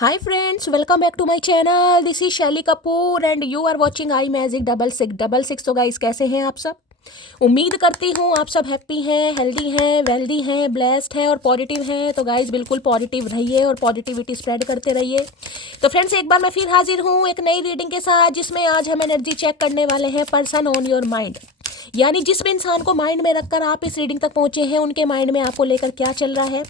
Hi friends, welcome back to my channel. This is शैली Kapoor and you are watching I magic 6666। तो guys कैसे हैं आप सब? उम्मीद करती हूँ आप सब हैप्पी हैं, हेल्दी हैं, वेल्दी हैं, ब्लेस्ड हैं और पॉजिटिव हैं। तो गाइस बिल्कुल पॉजिटिव रहिए और पॉजिटिविटी स्प्रेड करते रहिए। तो फ्रेंड्स एक बार मैं फिर हाजिर हूँ एक नई रीडिंग के साथ, जिसमें आज हम एनर्जी चेक करने वाले हैं पर्सन ऑन योर माइंड। यानी जिस भी इंसान को माइंड में रखकर आप इस रीडिंग तक पहुंचे हैं, उनके माइंड में आपको लेकर क्या चल रहा है,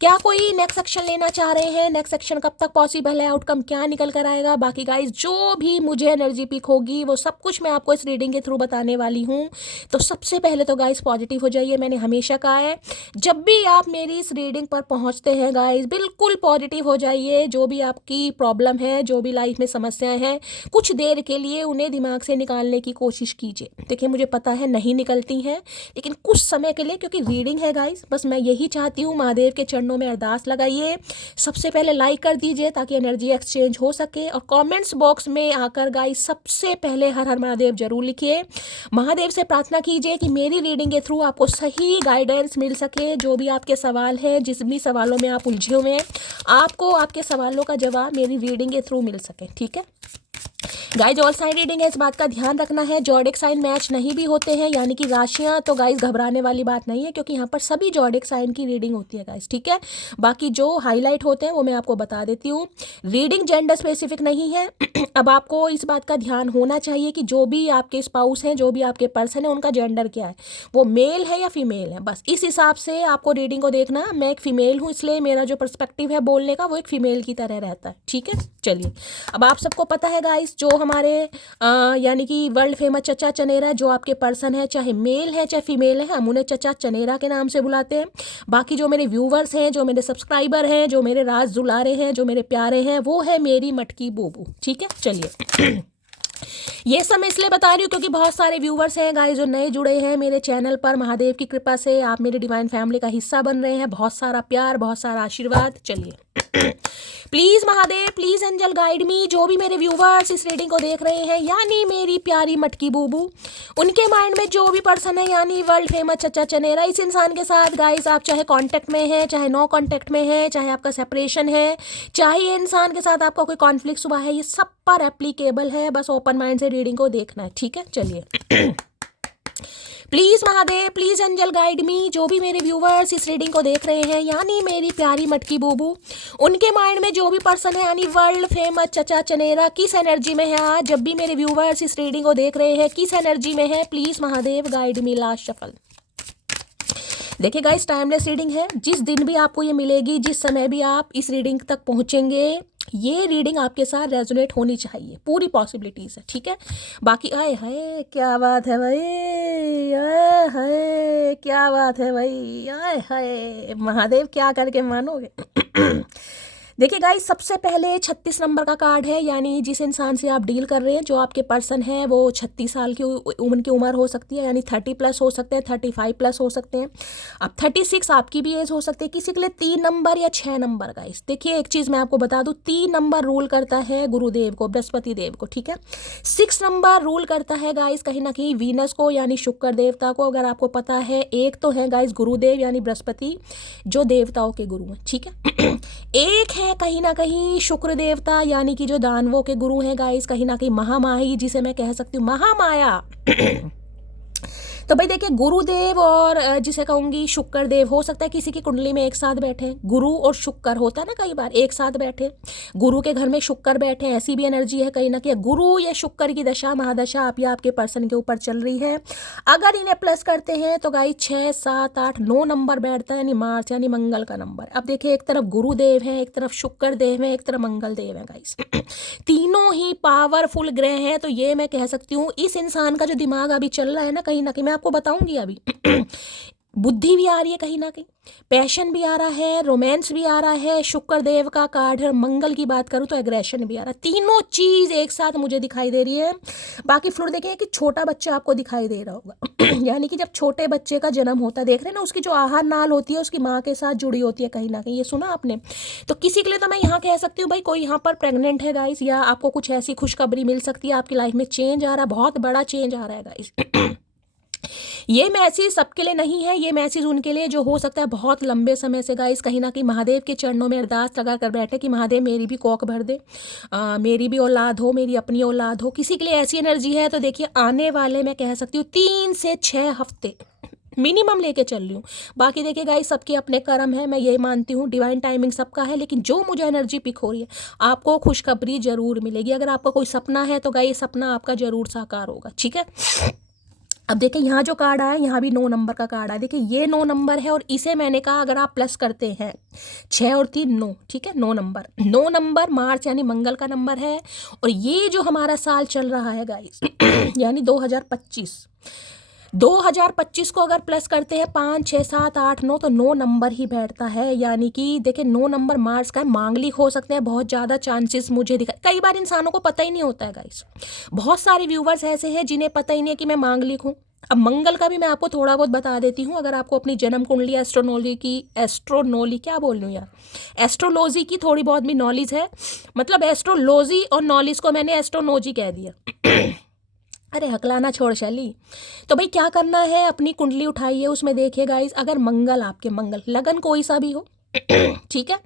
क्या कोई नेक्स्ट एक्शन लेना चाह रहे हैं, नेक्स्ट एक्शन कब तक पॉसिबल है, आउटकम क्या निकल कर आएगा। बाकी गाइस जो भी मुझे एनर्जी पिक होगी वो सब कुछ मैं आपको इस रीडिंग के थ्रू बताने वाली हूँ। तो सबसे पहले तो गाइस पॉजिटिव हो जाइए। मैंने हमेशा कहा है जब भी आप मेरी इस रीडिंग पर पहुँचते हैं गाइस, बिल्कुल पॉजिटिव हो जाइए। जो भी आपकी प्रॉब्लम है, जो भी लाइफ में समस्याएं हैं, कुछ देर के लिए उन्हें दिमाग से निकालने की कोशिश कीजिए। देखिए मुझे पता है नहीं निकलती हैं, लेकिन कुछ समय के लिए, क्योंकि रीडिंग है गाइस, बस मैं यही चाहती हूँ। महादेव के चरणों में अरदास लगाइए। सबसे पहले लाइक कर दीजिए ताकि एनर्जी एक्सचेंज हो सके, और कमेंट्स बॉक्स में आकर गाइस सबसे पहले हर हर महादेव जरूर लिखिए। महादेव से प्रार्थना कीजिए कि मेरी रीडिंग के थ्रू आपको सही गाइडेंस मिल सके। जो भी आपके सवाल हैं, जिस भी सवालों में आप उलझे हुए हैं, आपको आपके सवालों का जवाब मेरी रीडिंग के थ्रू मिल सके। ठीक है गाइज, ऑल साइन रीडिंग है, इस बात का ध्यान रखना है। जॉडिक साइन मैच नहीं भी होते हैं, यानी कि राशियां, तो गाइज घबराने वाली बात नहीं है, क्योंकि यहाँ पर सभी जॉडिक साइन की रीडिंग होती है गाइज। ठीक है, बाकी जो हाईलाइट होते हैं वो मैं आपको बता देती हूँ। रीडिंग जेंडर स्पेसिफिक नहीं है। अब आपको इस बात का ध्यान होना चाहिए कि जो भी आपके स्पाउस हैं, जो भी आपके पर्सन है, उनका जेंडर क्या है, वो मेल है या फीमेल है। बस इस हिसाब से आपको रीडिंग को देखना। मैं एक फीमेल हूँ, इसलिए मेरा जो पर्सपेक्टिव है बोलने का वो एक फीमेल की तरह रहता है। ठीक है, चलिए। अब आप सबको पता है गाइस, जो हमारे यानी कि वर्ल्ड फेमस चचा चनेरा, जो आपके पर्सन है, चाहे मेल है चाहे फीमेल है, हम उन्हें चचा चनेरा के नाम से बुलाते हैं। बाकी जो मेरे व्यूवर्स हैं, जो मेरे सब्सक्राइबर हैं, जो मेरे राज दुलारे हैं, जो मेरे प्यारे हैं, वो है मेरी मटकी बूबू। ठीक है, चलिए। ये सब मैं इसलिए बता रही हूँ क्योंकि बहुत सारे व्यूवर्स हैं गाइस जो नए जुड़े हैं मेरे चैनल पर। महादेव की कृपा से आप मेरे डिवाइन फैमिली का हिस्सा बन रहे हैं। बहुत सारा प्यार, बहुत सारा आशीर्वाद। चलिए please Mahadev, please angel guide me. जो भी मेरे व्यूवर्स इस रीडिंग को देख रहे हैं, यानी मेरी प्यारी मटकी बूबू, उनके माइंड में जो भी पर्सन है, यानी वर्ल्ड फेमस चचा चनेरा, इस इंसान के साथ गाइस आप चाहे कांटेक्ट में हैं, चाहे नो कांटेक्ट में हैं, चाहे आपका सेपरेशन है, चाहे ये इंसान के साथ आपका कोई कॉन्फ्लिक्ट हुआ है, ये सब पर एप्लीकेबल है। बस ओपन माइंड से रीडिंग को देखना है। ठीक है, चलिए। Please Mahadev, please angel guide me. जो भी मेरे व्यूवर्स इस रीडिंग को देख रहे हैं, यानी मेरी प्यारी मटकी बूबू, उनके माइंड में जो भी पर्सन है, यानी वर्ल्ड फेमस चचा चनेरा, किस एनर्जी में है आज। जब भी मेरे व्यूवर्स इस रीडिंग को देख रहे हैं, किस एनर्जी में है, please Mahadev guide me. Last shuffle. देखिए गाइस, टाइमलेस रीडिंग है। जिस दिन भी आपको ये मिलेगी, जिस समय भी आप इस रीडिंग तक पहुंचेंगे, ये रीडिंग आपके साथ रेजोनेट होनी चाहिए। पूरी पॉसिबिलिटीज है। ठीक है, बाकी आए हाय क्या बात है भाई, आए हाय क्या बात है भाई, आए हाय महादेव क्या करके मानोगे। देखिए गाइस, सबसे पहले 36 नंबर का कार्ड है, यानी जिस इंसान से आप डील कर रहे हैं, जो आपके पर्सन है, वो 36 साल की उम्र हो सकती है, यानी 30 प्लस हो सकते हैं, 35 प्लस हो सकते हैं। अब 36 आपकी भी एज हो सकती है। किसी के लिए 3 नंबर या 6 नंबर। गाइस देखिए, एक चीज़ मैं आपको बता दूं, 3 नंबर रूल करता है गुरुदेव को, बृहस्पति देव को। ठीक है, 6 नंबर रूल करता है गाइस कहीं ना कहीं वीनस को, यानी शुक्र देवता को। अगर आपको पता है, एक तो है गाइस गुरुदेव यानी बृहस्पति, जो देवताओं के गुरु हैं। ठीक है, एक है कहीं ना कहीं शुक्र देवता, यानी कि जो दानवों के गुरु हैं गाइस, कहीं ना कहीं महामाही, जिसे मैं कह सकती हूँ महामाया। तो भाई देखिए, गुरुदेव और जिसे कहूंगी शुक्र देव, हो सकता है किसी की कुंडली में एक साथ बैठे। गुरु और शुक्र होता है ना, कई बार एक साथ बैठे, गुरु के घर में शुक्र बैठे, ऐसी भी एनर्जी है कहीं ना कहीं। गुरु या शुक्र की दशा महादशा आप या आपके पर्सन के ऊपर चल रही है। अगर इन्हें प्लस करते हैं तो गाइस 6, 7, 8, 9 नंबर बैठता है, यानी मार्च, यानी मंगल का नंबर। अब देखिए, एक तरफ गुरुदेव है, एक तरफ शुक्र देव है, एक तरफ मंगल देव है गाइस। तीनों ही पावरफुल ग्रह हैं। तो ये मैं कह सकती हूँ, इस इंसान का जो दिमाग अभी चल रहा है ना, कहीं ना कहीं मैं आपको बताऊंगी अभी। बुद्धि भी आ रही है कहीं ना कहीं, पैशन भी आ रहा है, रोमांस भी आ रहा है, शुक्र देव का कार्ड है। मंगल की बात करूं तो एग्रेशन भी आ रहा है। तीनों चीज एक साथ मुझे दिखाई दे रही है। बाकी फ्लोर देखिए कि छोटा बच्चा आपको दिखाई दे रहा होगा। यानी कि जब छोटे बच्चे का जन्म होता है, देख रहे हैं ना, उसकी जो आहार नाल होती है उसकी माँ के साथ जुड़ी होती है कहीं ना कहीं। ये सुना आपने? तो किसी के लिए तो मैं यहाँ कह सकती हूँ भाई, कोई यहाँ पर प्रेग्नेंट है गाइस, या आपको कुछ ऐसी खुशखबरी मिल सकती है, आपकी लाइफ में चेंज आ रहा है, बहुत बड़ा चेंज आ रहा है गाइस। ये मैसेज सबके लिए नहीं है, ये मैसेज उनके लिए जो हो सकता है बहुत लंबे समय से गाइस कहीं ना कहीं महादेव के चरणों में अरदास लगा कर बैठे कि महादेव मेरी भी कोख भर दे, मेरी भी औलाद हो, मेरी अपनी औलाद हो। किसी के लिए ऐसी एनर्जी है तो देखिए आने वाले मैं कह सकती हूँ 3 से 6 हफ्ते मिनिमम लेके चल रही हूँ। बाकी देखिए गाइस सबके अपने कर्म है, मैं यही मानती हूँ, डिवाइन टाइमिंग सबका है, लेकिन जो मुझे एनर्जी पिक हो रही है आपको खुशखबरी जरूर मिलेगी। अगर आपका कोई सपना है तो गाइस सपना आपका जरूर साकार होगा, ठीक है। अब देखिए यहाँ जो कार्ड आया, यहाँ भी 9 नंबर का कार्ड आया। देखिए ये 9 नंबर है और इसे मैंने कहा अगर आप प्लस करते हैं 6 और 3 9, ठीक है। 9 नंबर मार्च यानी मंगल का नंबर है। और ये जो हमारा साल चल रहा है गाइस यानी 2025 को अगर प्लस करते हैं 5 6 7 8 9 तो 9 नंबर ही बैठता है। यानी कि देखिए 9 नंबर मार्च का है, मांगलिक हो सकते हैं, बहुत ज़्यादा चांसेस मुझे दिखा। कई बार इंसानों को पता ही नहीं होता है गाइस, बहुत सारे व्यूवर्स ऐसे हैं जिन्हें पता ही नहीं है कि मैं मांगलिक हूँ। अब मंगल का भी मैं आपको थोड़ा बहुत बता देती हूँ, अगर आपको अपनी जन्म कुंडली एस्ट्रोनॉली क्या बोल रही हूँ यार, एस्ट्रोलॉजी की थोड़ी बहुत भी नॉलेज है, मतलब एस्ट्रोलॉजी और नॉलेज को मैंने एस्ट्रोनॉजी कह दिया अरे हकलाना छोड़ शैली। तो भाई क्या करना है, अपनी कुंडली उठाइए, उसमें देखिए गाइस अगर मंगल आपके मंगल लगन कोई सा भी हो ठीक है,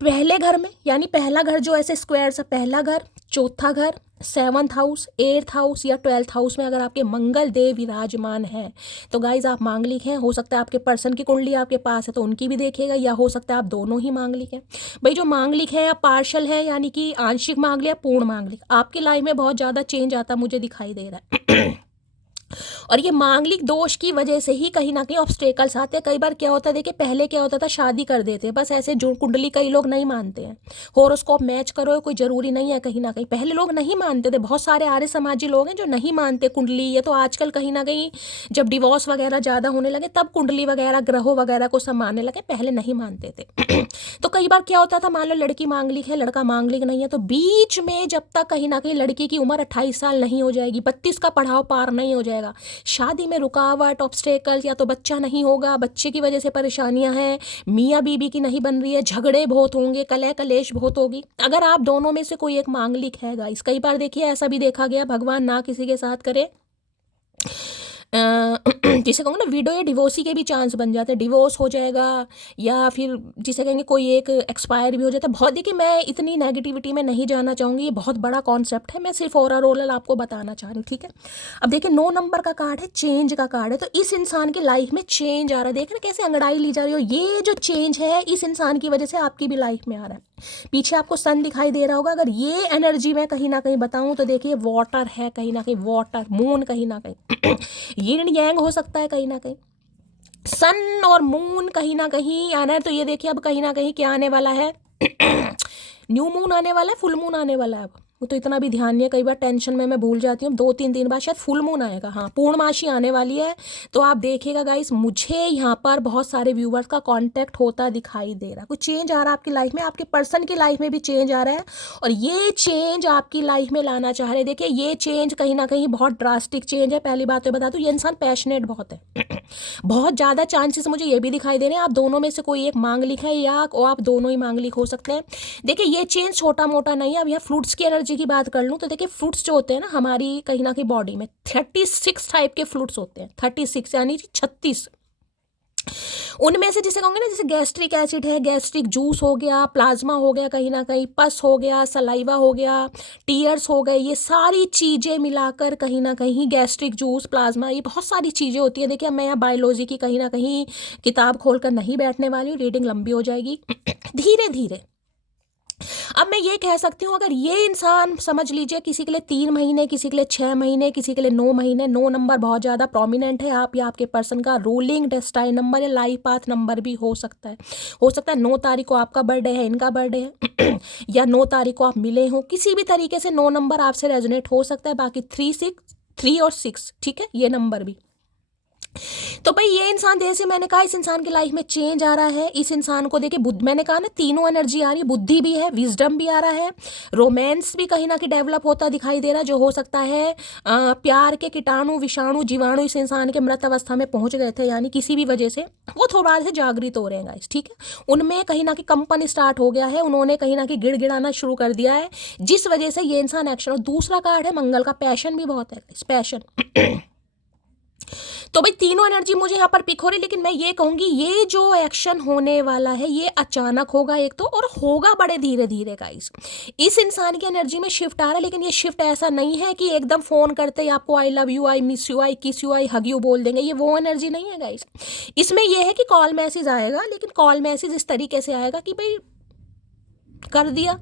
पहले घर में यानी पहला घर जो ऐसे स्क्वायर सा पहला घर, चौथा घर, 7th हाउस, 8th हाउस या 12th हाउस में अगर आपके मंगल देव विराजमान है तो गाइज आप मांगलिक हैं। हो सकता है आपके पर्सन की कुंडली आपके पास है तो उनकी भी देखिएगा, या हो सकता है आप दोनों ही मांगलिक हैं। भाई जो मांगलिक है आप पार्शल है यानी कि आंशिक मांगलिक या पूर्ण मांगलिक, आपकी लाइफ में बहुत ज़्यादा चेंज आता मुझे दिखाई दे रहा है और ये मांगलिक दोष की वजह से ही कहीं ना कहीं ऑब्स्टेकल्स आते हैं। कई बार क्या होता है, देखिए पहले क्या होता था शादी कर देते हैं बस ऐसे, जो कुंडली कई लोग नहीं मानते हैं, होरोस्कोप मैच करो कोई ज़रूरी नहीं है। कहीं ना कहीं पहले लोग नहीं मानते थे, बहुत सारे आर्य समाजी लोग हैं जो नहीं मानते कुंडली। ये तो आजकल कहीं ना कहीं जब डिवोर्स वगैरह ज़्यादा होने लगे तब कुंडली वगैरह ग्रहों वगैरह को सब मानने लगे, पहले नहीं मानते थे तो कई बार क्या होता था, मान लो लड़की मांगलिक है लड़का मांगलिक नहीं है, तो बीच में जब तक कहीं ना कहीं लड़की की उम्र 28 साल नहीं हो जाएगी, 32 का पढ़ाव पार नहीं हो जाएगा, शादी में रुकावट ऑब्स्टेकल्स, या तो बच्चा नहीं होगा, बच्चे की वजह से परेशानियां हैं, मियाँ बीबी की नहीं बन रही है, झगड़े बहुत होंगे, कलह कलेश बहुत होगी। अगर आप दोनों में से कोई एक मांगलिक है गाइस, कई बार देखिए ऐसा भी देखा गया, भगवान ना किसी के साथ करे, जिसे कहूँगा ना विडो या डिवोर्सी के भी चांस बन जाते हैं, डिवोर्स हो जाएगा या फिर जिसे कहेंगे कोई एक एक्सपायर भी हो जाता है। बहुत देखिए मैं इतनी नेगेटिविटी में नहीं जाना चाहूँगी, ये बहुत बड़ा कॉन्सेप्ट है, मैं सिर्फ ओवरऑल आपको बताना चाह रही हूँ, ठीक है। अब देखिए 9 नंबर का कार्ड है, चेंज का कार्ड है, तो इस इंसान की लाइफ में चेंज आ रहा है। देख रहे कैसे अंगड़ाई ली जा रही हो, ये जो चेंज है इस इंसान की वजह से आपकी भी लाइफ में आ रहा है। पीछे आपको सन दिखाई दे रहा होगा, अगर ये एनर्जी मैं कहीं ना कहीं बताऊं तो देखिए वाटर है, कहीं ना कहीं वाटर, मून कहीं ना कहीं यिन यांग हो सकता है, कहीं ना कहीं सन और मून कहीं ना कहीं आना है। तो ये देखिए अब कहीं ना कहीं क्या आने वाला है न्यू मून आने वाला है, फुल मून आने वाला है। अब वो तो इतना भी ध्यान नहीं है, कई बार टेंशन में मैं भूल जाती हूँ, 2-3 दिन बाद शायद फुल मून आएगा, हाँ पूर्णमासी आने वाली है। तो आप देखिएगा गाइस, मुझे यहाँ पर बहुत सारे व्यूवर्स का कांटेक्ट होता दिखाई दे रहा है, कुछ चेंज आ रहा है आपकी लाइफ में, आपके पर्सन की लाइफ में भी चेंज आ रहा है और ये चेंज आपकी लाइफ में लाना चाह रहे हैं। देखिए ये चेंज कहीं ना कहीं बहुत ड्रास्टिक चेंज है। पहली बात तो बता दूँ, ये इंसान पैशनेट बहुत है बहुत ज़्यादा चांसेस मुझे ये भी दिखाई दे रहे हैं आप दोनों में से कोई एक मांगलिक है या आप दोनों ही मांगलिक हो सकते हैं। देखिए ये चेंज छोटा मोटा नहीं है। अब यहाँ फ्रूट्स की एनर्जी की बात कर लूँ तो देखिए फ्रूट्स जो होते हैं ना हमारी कहीं ना कहीं बॉडी में 36 टाइप के फ्रूट्स होते हैं, 36 यानी 36। उनमें से जिसे कहूँगे ना, जैसे गैस्ट्रिक एसिड है, गैस्ट्रिक जूस हो गया, प्लाज्मा हो गया, कहीं ना कहीं पस हो गया, सलाइवा हो गया, टीयर्स हो गए, ये सारी चीज़ें मिलाकर कहीं ना कहीं गैस्ट्रिक जूस, प्लाज्मा, ये बहुत सारी चीज़ें होती है। देखिए मैं बायोलॉजी की कहीं ना कहीं किताब खोलकर नहीं बैठने वाली हूँ, रीडिंग लंबी हो जाएगी धीरे धीरे। अब मैं ये कह सकती हूँ, अगर ये इंसान समझ लीजिए किसी के लिए 3 महीने, किसी के लिए 6 महीने, किसी के लिए 9 महीने, 9 नंबर बहुत ज़्यादा प्रोमिनेंट है, आप या आपके पर्सन का रूलिंग डेस्टाइन नंबर या लाइफ पाथ नंबर भी हो सकता है। हो सकता है 9 तारीख को आपका बर्थडे है, इनका बर्थडे है या 9 तारीख को आप मिले हो, किसी भी तरीके से 9 नंबर आपसे रेजोनेट हो सकता है। बाकी 3 और 6, ठीक है, ये नंबर भी। तो भाई ये इंसान, जैसे मैंने कहा इस इंसान की लाइफ में चेंज आ रहा है। इस इंसान को देखिए बुद्ध, मैंने कहा ना तीनों एनर्जी आ रही है, बुद्धि भी है, विजडम भी आ रहा है, रोमांस भी कहीं ना कहीं डेवलप होता दिखाई दे रहा है। जो हो सकता है प्यार के कीटाणु विषाणु जीवाणु इस इंसान के मृत अवस्था में पहुंच गए थे, यानी किसी भी वजह से वो थोड़ा से जागृत हो रहे हैं गाइस, ठीक है। उनमें कहीं ना कहीं कंपन स्टार्ट हो गया है, उन्होंने कहीं ना कहीं गिड़गिड़ाना शुरू कर दिया है, जिस वजह से ये इंसान एक्शन। और दूसरा कार्ड है मंगल का, पैशन भी बहुत है, पैशन तो भाई तीनों एनर्जी मुझे यहाँ पर पिक हो रही, लेकिन मैं ये कहूंगी ये जो एक्शन होने वाला है ये अचानक होगा एक तो, और होगा बड़े धीरे धीरे गाइस। इस इंसान की एनर्जी में शिफ्ट आ रहा है, लेकिन ये शिफ्ट ऐसा नहीं है कि एकदम फोन करते ही आपको I love you, I miss you, I kiss you, I hug you बोल देंगे, ये वो एनर्जी नहीं है गाइस। इसमें यह है कि कॉल मैसेज आएगा, लेकिन कॉल मैसेज इस तरीके से आएगा कि भाई कर दिया,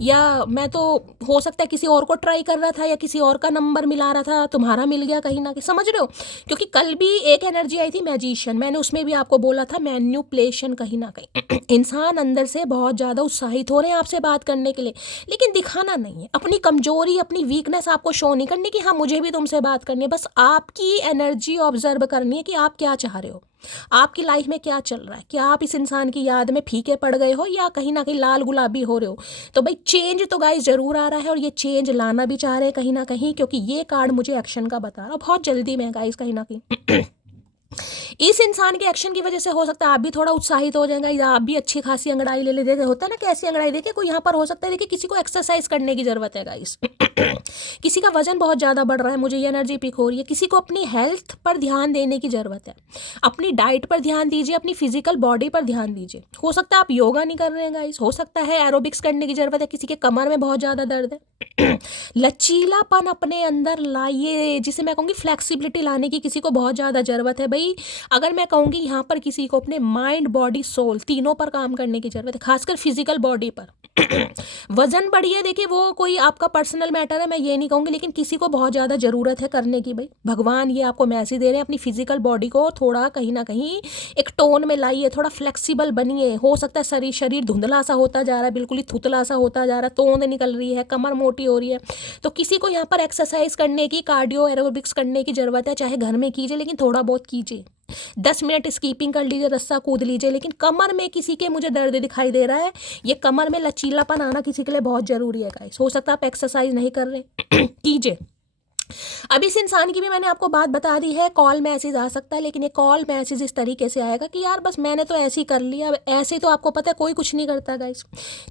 या मैं तो हो सकता है किसी और को ट्राई कर रहा था, या किसी और का नंबर मिला रहा था, तुम्हारा मिल गया कहीं ना कहीं, समझ रहे हो। क्योंकि कल भी एक एनर्जी आई थी मैजिशियन, मैंने उसमें भी आपको बोला था मैन्युपुलेशन कहीं ना कहीं इंसान अंदर से बहुत ज़्यादा उत्साहित हो रहे हैं आपसे बात करने के लिए, लेकिन दिखाना नहीं है, अपनी कमजोरी अपनी वीकनेस आपको शो नहीं करनी कि हाँ मुझे भी तुमसे बात करनी है, बस आपकी एनर्जी ऑब्जर्व करनी है कि आप क्या चाह रहे हो, आपकी लाइफ में क्या चल रहा है, क्या आप इस इंसान की याद में फीके पड़ गए हो या कहीं ना कहीं लाल गुलाबी हो रहे हो। तो भाई चेंज तो गाइस जरूर आ रहा है, और ये चेंज लाना भी चाह रहे हैं कहीं ना कहीं, क्योंकि ये कार्ड मुझे एक्शन का बता रहा है बहुत जल्दी में गाइस कहीं ना कहीं इस इंसान के एक्शन की वजह से हो सकता है आप भी थोड़ा उत्साहित हो जाएगा, या आप भी अच्छी खासी अंगड़ाई ले लेते, होता है ना कैसी अंगड़ाई, देखिए कोई यहाँ पर हो सकता है, देखिए किसी को एक्सरसाइज करने की जरूरत है गाइस किसी का वजन बहुत ज़्यादा बढ़ रहा है, मुझे ये एनर्जी पिक हो रही है, किसी को अपनी हेल्थ पर ध्यान देने की ज़रूरत है, अपनी डाइट पर ध्यान दीजिए, अपनी फिजिकल बॉडी पर ध्यान दीजिए। हो सकता है आप योगा नहीं कर रहे हैं गाइस, हो सकता है एरोबिक्स करने की ज़रूरत है, किसी के कमर में बहुत ज़्यादा दर्द है लचीलापन अपने अंदर लाइए, जिसे मैं कहूँगी फ्लेक्सिबिलिटी लाने की किसी को बहुत ज़्यादा ज़रूरत है भाई। अगर मैं कहूँगी यहाँ पर किसी को अपने माइंड बॉडी सोल तीनों पर काम करने की ज़रूरत है, खासकर फिजिकल बॉडी पर वजन बढ़िए, देखिए वो कोई आपका पर्सनल मैटर है, मैं ये नहीं कहूँगी, लेकिन किसी को बहुत ज़्यादा ज़रूरत है करने की भाई। भगवान ये आपको मैसेज दे रहे हैं, अपनी फिजिकल बॉडी को थोड़ा कहीं ना कहीं एक टोन में लाइए, थोड़ा फ्लेक्सिबल बनिए। हो सकता है शरीर धुंधला सा होता जा रहा है, बिल्कुल ही थुतला सा होता जा रहा है, तोंद निकल रही है, कमर मोटी हो रही है, तो किसी को यहाँ पर एक्सरसाइज करने की, कार्डियो एरोबिक्स करने की ज़रूरत है, चाहे घर में कीजिए लेकिन थोड़ा बहुत कीजिए, 10 मिनट स्कीपिंग कर लीजिए, रस्सा कूद लीजिए, लेकिन कमर में किसी के मुझे दर्द दिखाई दे रहा है, ये कमर में लचीलापन आना किसी के लिए बहुत ज़रूरी है गाइस। हो सकता है आप एक्सरसाइज नहीं कर रहे कीजिए। अब इस इंसान की भी मैंने आपको बात बता दी है, कॉल मैसेज आ सकता है, लेकिन ये कॉल मैसेज इस तरीके से आएगा कि यार बस मैंने तो ऐसे ही कर लिया। अब ऐसे तो आपको पता है कोई कुछ नहीं करता गाइस।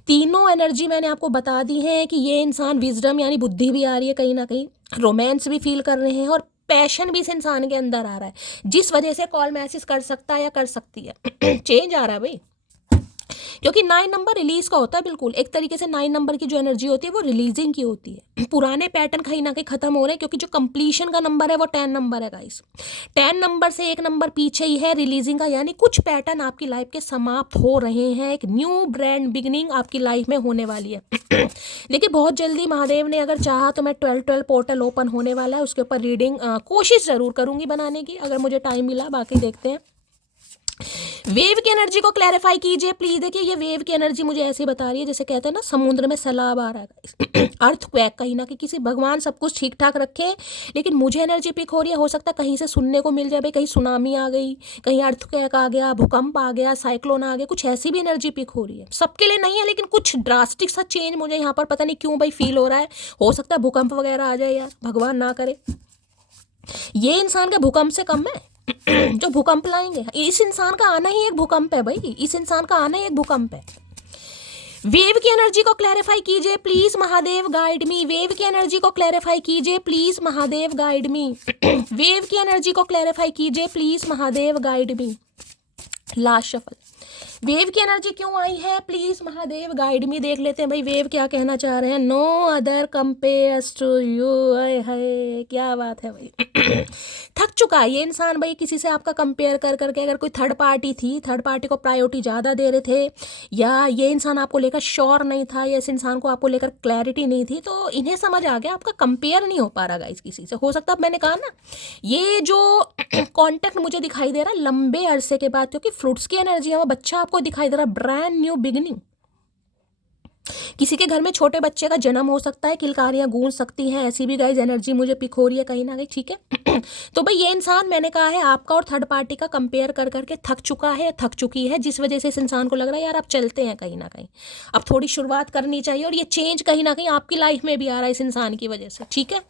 तीनों एनर्जी मैंने आपको बता दी है कि ये इंसान विजडम यानी बुद्धि भी आ रही है कहीं ना कहीं, रोमांस भी फील कर रहे हैं, और पैशन भी इस इंसान के अंदर आ रहा है, जिस वजह से कॉल मैसेज कर सकता है या कर सकती है चेंज आ रहा है भाई, क्योंकि 9 नंबर रिलीज का होता है, बिल्कुल एक तरीके से 9 नंबर की जो एनर्जी होती है वो रिलीजिंग की होती है। पुराने पैटर्न कहीं ना कहीं खत्म हो रहे हैं, क्योंकि जो कंप्लीशन का नंबर है वो 10 नंबर है गाइस। 10 नंबर से एक नंबर पीछे ही है रिलीजिंग का, यानी कुछ पैटर्न आपकी लाइफ के समाप्त हो रहे हैं, एक न्यू ब्रांड बिगिनिंग आपकी लाइफ में होने वाली है देखिए बहुत जल्दी महादेव ने अगर चाहा तो मैं 12 पोर्टल ओपन होने वाला है, उसके ऊपर रीडिंग कोशिश जरूर करूंगी बनाने की अगर मुझे टाइम मिला, बाकी देखते हैं। वेव की एनर्जी को क्लैरिफाई कीजिए प्लीज। देखिए ये वेव की एनर्जी मुझे ऐसे बता रही है जैसे कहते हैं ना समुद्र में सैलाब आ रहा है अर्थक्वेक कहीं ना कहीं, किसी भगवान सब कुछ ठीक ठाक रखे, लेकिन मुझे एनर्जी पिक हो रही है, हो सकता है कहीं से सुनने को मिल जाए भाई कहीं सुनामी आ गई, कहीं अर्थक्वेक आ गया, भूकंप आ गया, साइक्लोन आ गया, कुछ ऐसी भी एनर्जी पिक हो रही है। सबके लिए नहीं है, लेकिन कुछ ड्रास्टिक सा चेंज मुझे यहाँ पर पता नहीं क्यों भाई फील हो रहा है। हो सकता है भूकंप वगैरह आ जाए यार, भगवान ना करे। ये इंसान का भूकंप से कम है जो भूकंप लाएंगे। इस इंसान का आना ही एक भूकंप है भाई, इस इंसान का आना ही एक भूकंप है। वेव की एनर्जी को क्लैरिफाई कीजिए please Mahadev guide me. Wave की एनर्जी को क्लैरिफाई कीजिए please Mahadev guide me wave की एनर्जी को क्लैरिफाई कीजिए please Mahadev guide me. Last shuffle, wave की एनर्जी क्यों आई है प्लीज महादेव गाइड मी। देख लेते हैं भाई वेव क्या कहना चाह रहे हैं। No other compares to you. हाय क्या बात है भाई थक चुका है ये इंसान भाई किसी से आपका कंपेयर कर करके। अगर कोई थर्ड पार्टी थी, थर्ड पार्टी को प्रायोरिटी ज़्यादा दे रहे थे, या ये इंसान आपको लेकर श्योर नहीं था, या इस इंसान को आपको लेकर क्लैरिटी नहीं थी, तो इन्हें समझ आ गया आपका कंपेयर नहीं हो पा रहा गाइस किसी से। हो सकता है मैंने कहा ना ये जो कॉन्टेक्ट मुझे दिखाई दे रहा है लंबे अरसे के बाद, क्योंकि फ्रूट्स की एनर्जी है, वो बच्चा आपको दिखाई दे रहा है, ब्रांड न्यू बिगिनिंग। किसी के घर में छोटे बच्चे का जन्म हो सकता है, किलकारियां गूंज सकती हैं, ऐसी भी गाइस एनर्जी मुझे पिक हो रही है कहीं ना कहीं, ठीक है तो भाई ये इंसान मैंने कहा है आपका और थर्ड पार्टी का कंपेयर कर करके थक चुका है, थक चुकी है, जिस वजह से इस इंसान को लग रहा है यार अब चलते हैं कहीं ना कहीं, अब थोड़ी शुरुआत करनी चाहिए, और ये चेंज कहीं ना कहीं आपकी लाइफ में भी आ रहा है इस इंसान की वजह से, ठीक है।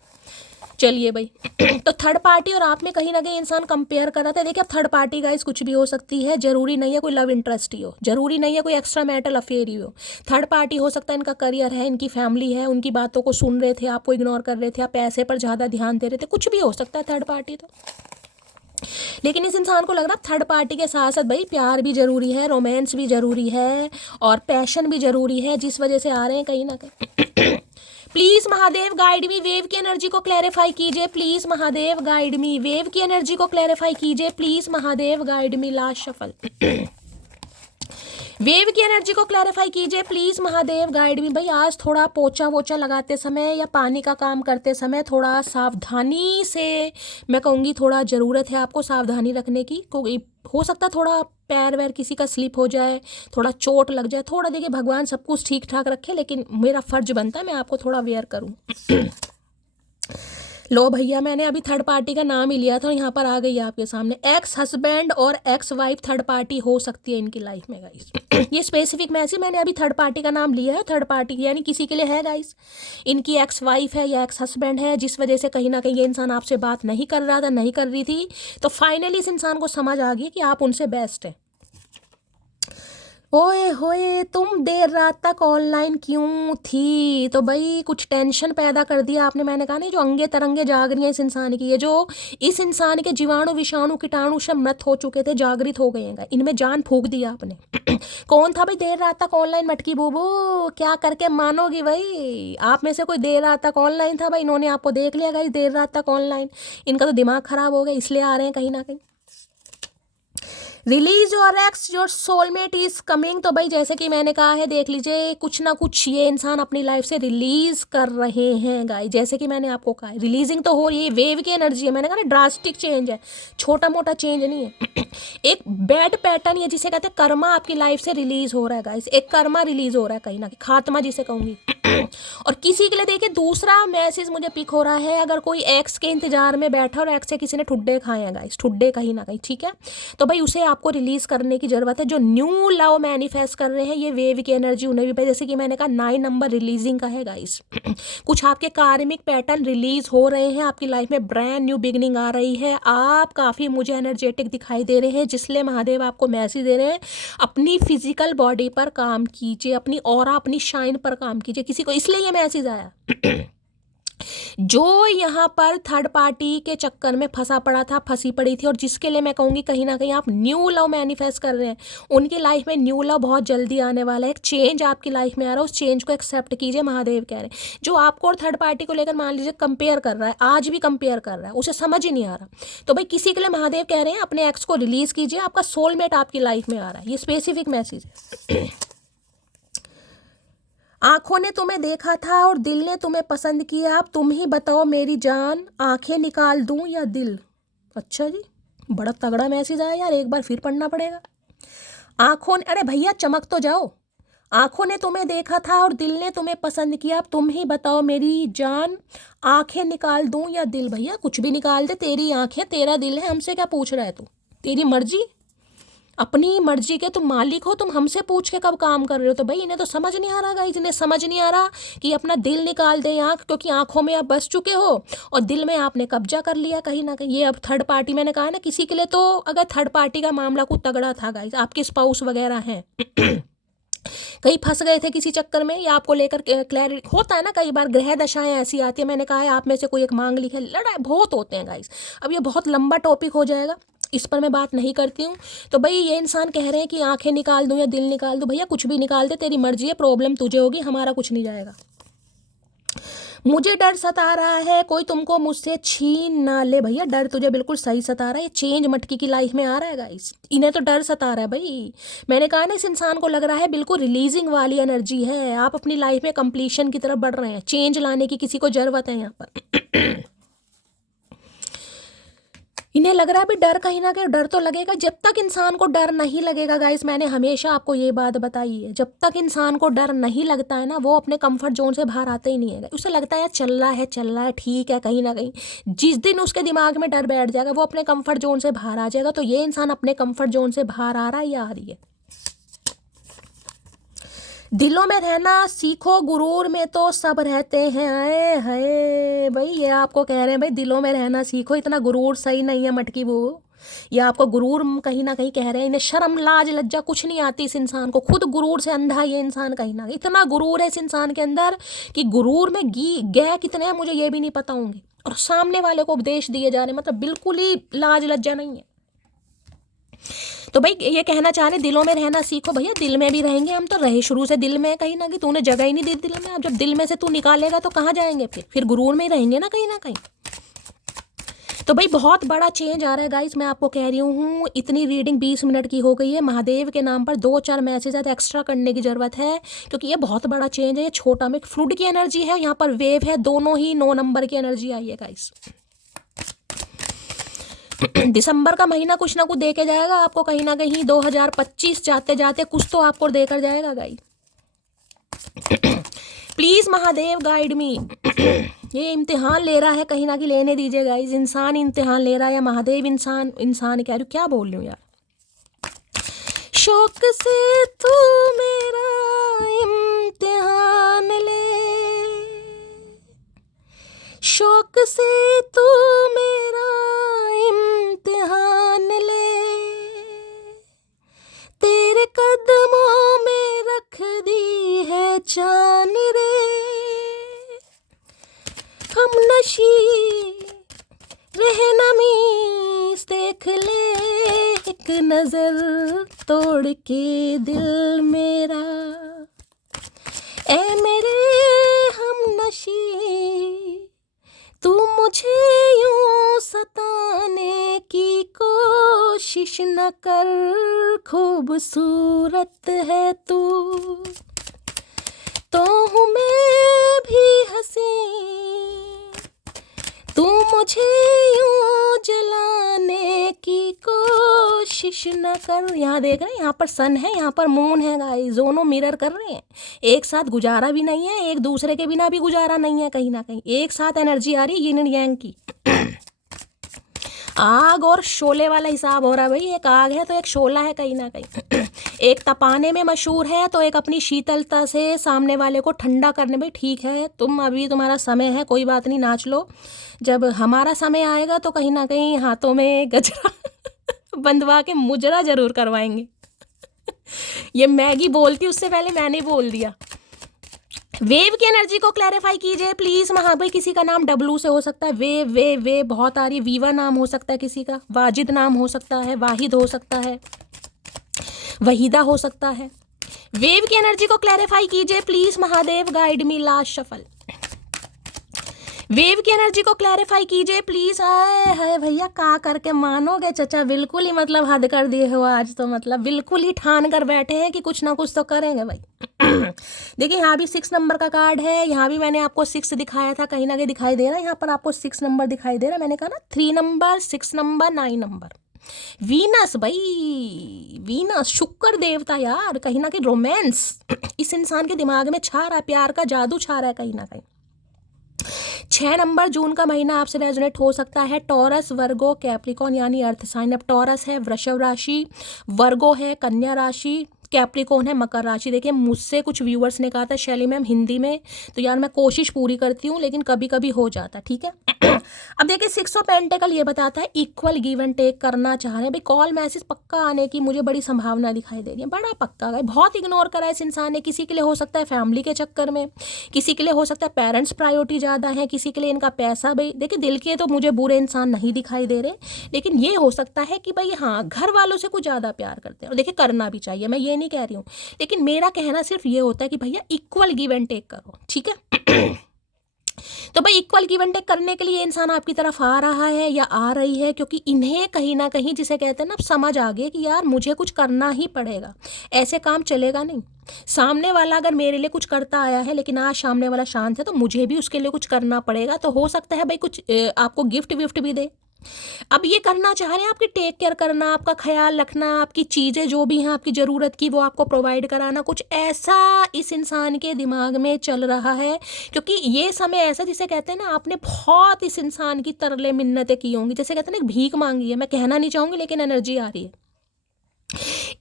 चलिए भाई तो थर्ड पार्टी और आप में कहीं ना कहीं इंसान कंपेयर कर रहा था। देखिए अब थर्ड पार्टी गाइस कुछ भी हो सकती है, जरूरी नहीं है कोई लव इंटरेस्ट ही हो, जरूरी नहीं है कोई एक्स्ट्रा मैरिटल अफेयर ही हो। थर्ड पार्टी हो सकता है इनका करियर है, इनकी फैमिली है, उनकी बातों को सुन रहे थे, आपको इग्नोर कर रहे थे, आप पैसे पर ज़्यादा ध्यान दे रहे थे, कुछ भी हो सकता है थर्ड पार्टी तो। लेकिन इस इंसान को लग रहा है थर्ड पार्टी के साथ साथ भाई प्यार भी जरूरी है, रोमांस भी जरूरी है और पैशन भी जरूरी है, जिस वजह से आ रहे हैं कहीं ना कहीं। Please Mahadev guide me, wave की एनर्जी को क्लैरिफाई कीजिए। Please Mahadev guide me, wave की एनर्जी को क्लैरिफाई कीजिए। Please Mahadev guide me, last shuffle. Wave की एनर्जी को क्लैरिफाई कीजिए प्लीज महादेव गाइड मी। भाई आज थोड़ा पोछा वोछा लगाते समय या पानी का काम करते समय थोड़ा सावधानी से, मैं कहूँगी थोड़ा ज़रूरत है आपको सावधानी रखने की। कोई हो सकता है थोड़ा पैर वैर किसी का स्लिप हो जाए, थोड़ा चोट लग जाए, थोड़ा देखिए भगवान सब कुछ ठीक ठाक रखे, लेकिन मेरा फर्ज बनता है मैं आपको थोड़ा अवेयर करूँ। लो भैया मैंने अभी थर्ड पार्टी का नाम ही लिया था और यहाँ पर आ गई आपके सामने। एक्स हस्बैंड और एक्स वाइफ थर्ड पार्टी हो सकती है इनकी लाइफ में गाइस। ये स्पेसिफिक मैसेज मैंने अभी थर्ड पार्टी का नाम लिया है, थर्ड पार्टी यानी किसी के लिए है गाइस। इनकी एक्स वाइफ है या एक्स हस्बैंड है, जिस वजह से कहीं ना कहीं ये इंसान आपसे बात नहीं कर रहा था, नहीं कर रही थी, तो फाइनली इस इंसान को समझ आ गई कि आप उनसे बेस्ट है। ओए होए तुम देर रात तक ऑनलाइन क्यों थी? तो भाई कुछ टेंशन पैदा कर दिया आपने। मैंने कहा नहीं जो अंगे तरंगे जाग रही हैं इस इंसान की, ये जो इस इंसान के जीवाणु विषाणु कीटाणु सब मृत हो चुके थे, जागृत हो गए हैं, इनमें जान फूंक दिया आपने। कौन था भाई देर रात तक ऑनलाइन? मटकी बूबू क्या करके मानोगी भाई? आप में से कोई देर रात तक ऑनलाइन था भाई, इन्होंने आपको देख लिया गाइस देर रात तक ऑनलाइन। इनका तो दिमाग खराब हो गया, इसलिए आ रहे हैं कहीं ना कहीं। Release your x, your soulmate is coming. तो भाई जैसे कि मैंने कहा है देख लीजिए कुछ ना कुछ ये इंसान अपनी लाइफ से रिलीज कर रहे हैं गाइस। जैसे कि मैंने आपको कहा रिलीजिंग तो हो रही है, वेव की एनर्जी है, मैंने कहा ना ड्रास्टिक चेंज है, छोटा मोटा चेंज नहीं है। एक बैड पैटर्न है जिसे कहते हैं कर्मा आपकी लाइफ से रिलीज हो रहा है गाइस। एक कर्मा रिलीज हो रहा है कहीं ना कहीं, खात्मा जिसे कहूंगी। और किसी के लिए देखिए दूसरा मैसेज मुझे पिक हो रहा है, अगर कोई एक्स के इंतजार में बैठा और एक्स से किसी ने ठुड्डे खाए हैं गाइस, ठुड्डे कहीं ना कहीं, ठीक है, तो भाई उसे आपको रिलीज करने की जरूरत है। जो न्यू लव मैनिफेस्ट कर रहे हैं ये वेव की एनर्जी उन्हें भी, जैसे कि मैंने कहा 9 नंबर रिलीजिंग का है गाइस। कुछ आपके कार्मिक पैटर्न रिलीज हो रहे हैं, आपकी लाइफ में ब्रांड न्यू बिगनिंग आ रही है। आप काफी मुझे एनर्जेटिक दिखाई दे रहे हैं, जिसलिए महादेव आपको मैसेज दे रहे हैं अपनी फिजिकल बॉडी पर काम कीजिए, अपनी ऑरा अपनी शाइन पर काम कीजिए। किसी को इसलिए ये मैसेज आया जो यहाँ पर थर्ड पार्टी के चक्कर में फंसा पड़ा था, फंसी पड़ी थी, और जिसके लिए मैं कहूँगी कहीं ना कहीं आप न्यू लव मैनिफेस्ट कर रहे हैं, उनकी लाइफ में न्यू लव बहुत जल्दी आने वाला है। एक चेंज आपकी लाइफ में आ रहा है, उस चेंज को एक्सेप्ट कीजिए। महादेव कह रहे हैं जो आपको और थर्ड पार्टी को लेकर मान लीजिए कंपेयर कर रहा है, आज भी कंपेयर कर रहा है, उसे समझ ही नहीं आ रहा, तो भाई किसी के लिए महादेव कह रहे हैं अपने एक्स को रिलीज कीजिए, आपका सोलमेट आपकी लाइफ में आ रहा है। ये स्पेसिफिक मैसेज है। आंखों ने तुम्हें देखा था और दिल ने तुम्हें पसंद किया, अब तुम ही बताओ मेरी जान, आंखें निकाल दूं या दिल? अच्छा जी बड़ा तगड़ा मैसेज आया यार, एक बार फिर पढ़ना पड़ेगा। आंखों ने, अरे भैया चमक तो जाओ। आंखों ने तुम्हें देखा था और दिल ने तुम्हें पसंद किया, अब तुम ही बताओ मेरी जान, आंखें निकाल दूं या दिल? भैया कुछ भी निकाल दे, तेरी आंखें तेरा दिल है, हमसे क्या पूछ रहा है तू? तेरी मर्जी, अपनी मर्जी के तुम मालिक हो, तुम हमसे पूछ के कब काम कर रहे हो? तो भाई इन्हें तो समझ नहीं आ रहा गाइस, इन्हें समझ नहीं आ रहा कि अपना दिल निकाल दे आँख, क्योंकि आंखों में आप बस चुके हो और दिल में आपने कब्जा कर लिया कहीं ना कहीं। ये अब थर्ड पार्टी, मैंने कहा ना किसी के लिए तो अगर थर्ड पार्टी का मामला कुछ तगड़ा था गाइस, आपके स्पाउस वगैरह हैं कहीं फंस गए थे किसी चक्कर में, या आपको लेकर क्लियर होता है ना, कई बार ग्रह दशाएं ऐसी आती है। मैंने कहा है आप में से कोई एक मांग लिखे, लड़ाई बहुत होते हैं गाइस। अब ये बहुत लंबा टॉपिक हो जाएगा, इस पर मैं बात नहीं करती हूँ। तो भाई ये इंसान कह रहे हैं कि आंखें निकाल दूं या दिल निकाल दूं? भैया कुछ भी निकाल दे, तेरी मर्जी है, प्रॉब्लम तुझे होगी, हमारा कुछ नहीं जाएगा। मुझे डर सता रहा है कोई तुमको मुझसे छीन ना ले। भैया डर तुझे बिल्कुल सही सता रहा है, ये चेंज मटकी की लाइफ में आ रहा है गाइस, इन्हें तो डर सता रहा है भाई। मैंने कहा ना इस इंसान को लग रहा है बिल्कुल रिलीजिंग वाली एनर्जी है, आप अपनी लाइफ में कंप्लीशन की तरफ बढ़ रहे हैं, चेंज लाने की किसी को जरूरत है यहाँ पर। इन्हें लग रहा है भी डर कहीं ना कहीं, डर तो लगेगा। जब तक इंसान को डर नहीं लगेगा गाइस, मैंने हमेशा आपको ये बात बताई है, जब तक इंसान को डर नहीं लगता है ना, वो अपने कंफर्ट जोन से बाहर आता ही नहीं है। उसे लगता है चल रहा है ठीक है, कहीं ना कहीं जिस दिन उसके दिमाग में डर बैठ जाएगा वो अपने कंफर्ट जोन से बाहर आ जाएगा। तो ये इंसान अपने कंफर्ट जोन से बाहर आ रहा है या आ रही है? दिलों में रहना सीखो, गुरूर में तो सब रहते हैं। आए हाय भाई, ये आपको कह रहे हैं भाई दिलों में रहना सीखो। इतना गुरूर सही नहीं है मटकी वो। ये आपको गुरूर कहीं ना कहीं कह रहे हैं। इन्हें शर्म लाज लज्जा कुछ नहीं आती इस इंसान को, खुद गुरूर से अंधा है ये इंसान। कहीं ना कहीं इतना गुरूर है इस इंसान के अंदर कि गुरूर में गै कितने हैं मुझे ये भी नहीं पता होंगे, और सामने वाले को उपदेश दिए जा रहे हैं। मतलब बिल्कुल ही लाज लज्जा नहीं है। तो भाई ये कहना चाह रहे दिलों में रहना सीखो। भैया दिल में भी रहेंगे हम, तो रहे शुरू से दिल में। कहीं ना कहीं तूने जगह ही नहीं दी दिल में। अब जब दिल में से तू निकालेगा तो कहाँ जाएंगे? फिर गुरूर में ही रहेंगे ना कहीं। तो भाई बहुत बड़ा चेंज आ रहा है गाइस, मैं आपको कह रही हूँ। इतनी रीडिंग 20 मिनट की हो गई है। महादेव के नाम पर 2-4 मैसेज एक्स्ट्रा करने की जरूरत है, क्योंकि ये बहुत बड़ा चेंज है। ये छोटा में फ्लूड की एनर्जी है, यहाँ पर वेव है, दोनों ही 9 नंबर की एनर्जी आई है गाइस। दिसंबर का महीना कुछ ना कुछ देके जाएगा आपको कहीं ना कहीं। 2025 जाते जाते कुछ तो आपको देकर जाएगा guys. Please Mahadev guide me. ये इम्तिहान ले रहा है कहीं ना कहीं, लेने दीजिए गाइस। इंसान इम्तिहान ले रहा है या महादेव इंसान क्या बोल रही हूँ यार। शौक से तू मेरा इम्तिहान ले, शौक से तू मेरा इम्तिहान ले, तेरे कदमों में रख दी है जान रे। हम नशी रहनमी देख ले, एक नजर तोड़ के दिल मेरा। ए मेरे हम नशी, तू मुझे यूं सताने की कोशिश न कर, खूबसूरत है तू तो हूँ मैं भी हंसी, तू मुझे यूं जलाने की कोशिश न कर। यहाँ देख रहे हैं, यहाँ पर सन है, यहाँ पर मून है गाइस, दोनों मिरर कर रहे हैं। एक साथ गुजारा भी नहीं है, एक दूसरे के बिना भी गुजारा नहीं है। कहीं ना कहीं एक साथ एनर्जी आ रही है यिन एंड यांग की। आग और शोले वाला हिसाब हो रहा है भाई। एक आग है तो एक शोला है कहीं ना कहीं। एक तपाने में मशहूर है तो एक अपनी शीतलता से सामने वाले को ठंडा करने में। ठीक है, तुम अभी तुम्हारा समय है, कोई बात नहीं, नाच लो। जब हमारा समय आएगा तो कहीं ना कहीं हाथों में गजरा बंधवा के मुजरा जरूर करवाएंगे। ये मैगी बोलती उससे पहले मैंने बोल दिया। वेव की एनर्जी को क्लैरिफाई कीजिए प्लीज। भाई किसी का नाम डब्लू से हो सकता है। वे बहुत आ रही है। वीवा नाम हो सकता है किसी का, वाजिद नाम हो सकता है, वाहिद हो सकता है, वहीदा हो सकता है। वेव की एनर्जी को क्लैरिफाई कीजिए please. Mahadev guide me last shuffle. Wave की एनर्जी को क्लैरिफाई कीजिए प्लीज। आए हाय भैया, का करके मानोगे चचा, बिल्कुल ही मतलब हद कर दिए हो आज तो। मतलब बिल्कुल ही ठान कर बैठे हैं कि कुछ ना कुछ तो करेंगे भाई। देखिए यहाँ भी 6 नंबर का कार्ड है। यहाँ भी मैंने आपको 6 दिखाया था, कहीं ना कहीं दिखाई दे रहा है। यहाँ पर आपको 6 नंबर दिखाई दे रहा है। मैंने कहा ना 3 नंबर, 6 नंबर, 9 नंबर। वीनस भाई, वीनस शुक्र देवता यार। कहीं ना कहीं रोमांस इस इंसान के दिमाग में छा रहा है, प्यार का जादू छा रहा है कहीं ना कहीं। 6 नंबर जून का महीना आपसे रेजोनेट हो सकता है। टॉरस, वर्गो, कैप्रिकॉन यानी अर्थ साइन। अब टॉरस है वृषभ राशि, वर्गो है कन्या राशि, कैप्रिकॉन है मकर राशि। देखिए मुझसे कुछ व्यूअर्स ने कहा था शैली मैम हिंदी में, तो यार मैं कोशिश पूरी करती हूँ लेकिन कभी कभी हो जाता, ठीक है। अब देखिए 6 ऑफ पेंटिकल ये बताता है इक्वल गिव एंड टेक करना चाह रहे हैं भाई। कॉल मैसेज पक्का आने की मुझे बड़ी संभावना दिखाई दे रही है, बड़ा पक्का है। बहुत इग्नोर करा इस इंसान ने। किसी के लिए हो सकता है फैमिली के चक्कर में, किसी के लिए हो सकता है पेरेंट्स प्रायोरिटी ज़्यादा है, किसी के लिए इनका पैसा। भाई देखिए दिल के तो मुझे बुरे इंसान नहीं दिखाई दे रहे, लेकिन ये हो सकता है कि भाई हाँ घर वालों से कुछ ज़्यादा प्यार करते हैं। और देखिए करना भी चाहिए, मैं ये नहीं कह रही हूँ, लेकिन मेरा कहना सिर्फ ये होता है कि भैया इक्वल गिव एंड टेक करो, ठीक है। तो भाई इक्वल गिव एंड टेक करने के लिए इंसान आपकी तरफ आ रहा है या आ रही है, क्योंकि इन्हें कहीं ना कहीं जिसे कहते हैं ना समझ आ गई कि यार मुझे कुछ करना ही पड़ेगा, ऐसे काम चलेगा नहीं। सामने वाला अगर मेरे लिए कुछ करता आया है लेकिन आज सामने वाला शांत है तो मुझे भी उसके लिए कुछ करना पड़ेगा। तो हो सकता है भाई कुछ आपको गिफ्ट विफ्ट भी दे। अब ये करना चाह रहे हैं आपकी टेक केयर करना, आपका ख्याल रखना, आपकी चीज़ें जो भी हैं आपकी ज़रूरत की वो आपको प्रोवाइड कराना, कुछ ऐसा इस इंसान के दिमाग में चल रहा है। क्योंकि ये समय ऐसा जिसे कहते हैं ना आपने बहुत इस इंसान की तरले मिन्नतें की होंगी, जैसे कहते हैं ना भीख मांगी है। मैं कहना नहीं चाहूँगी लेकिन एनर्जी आ रही है।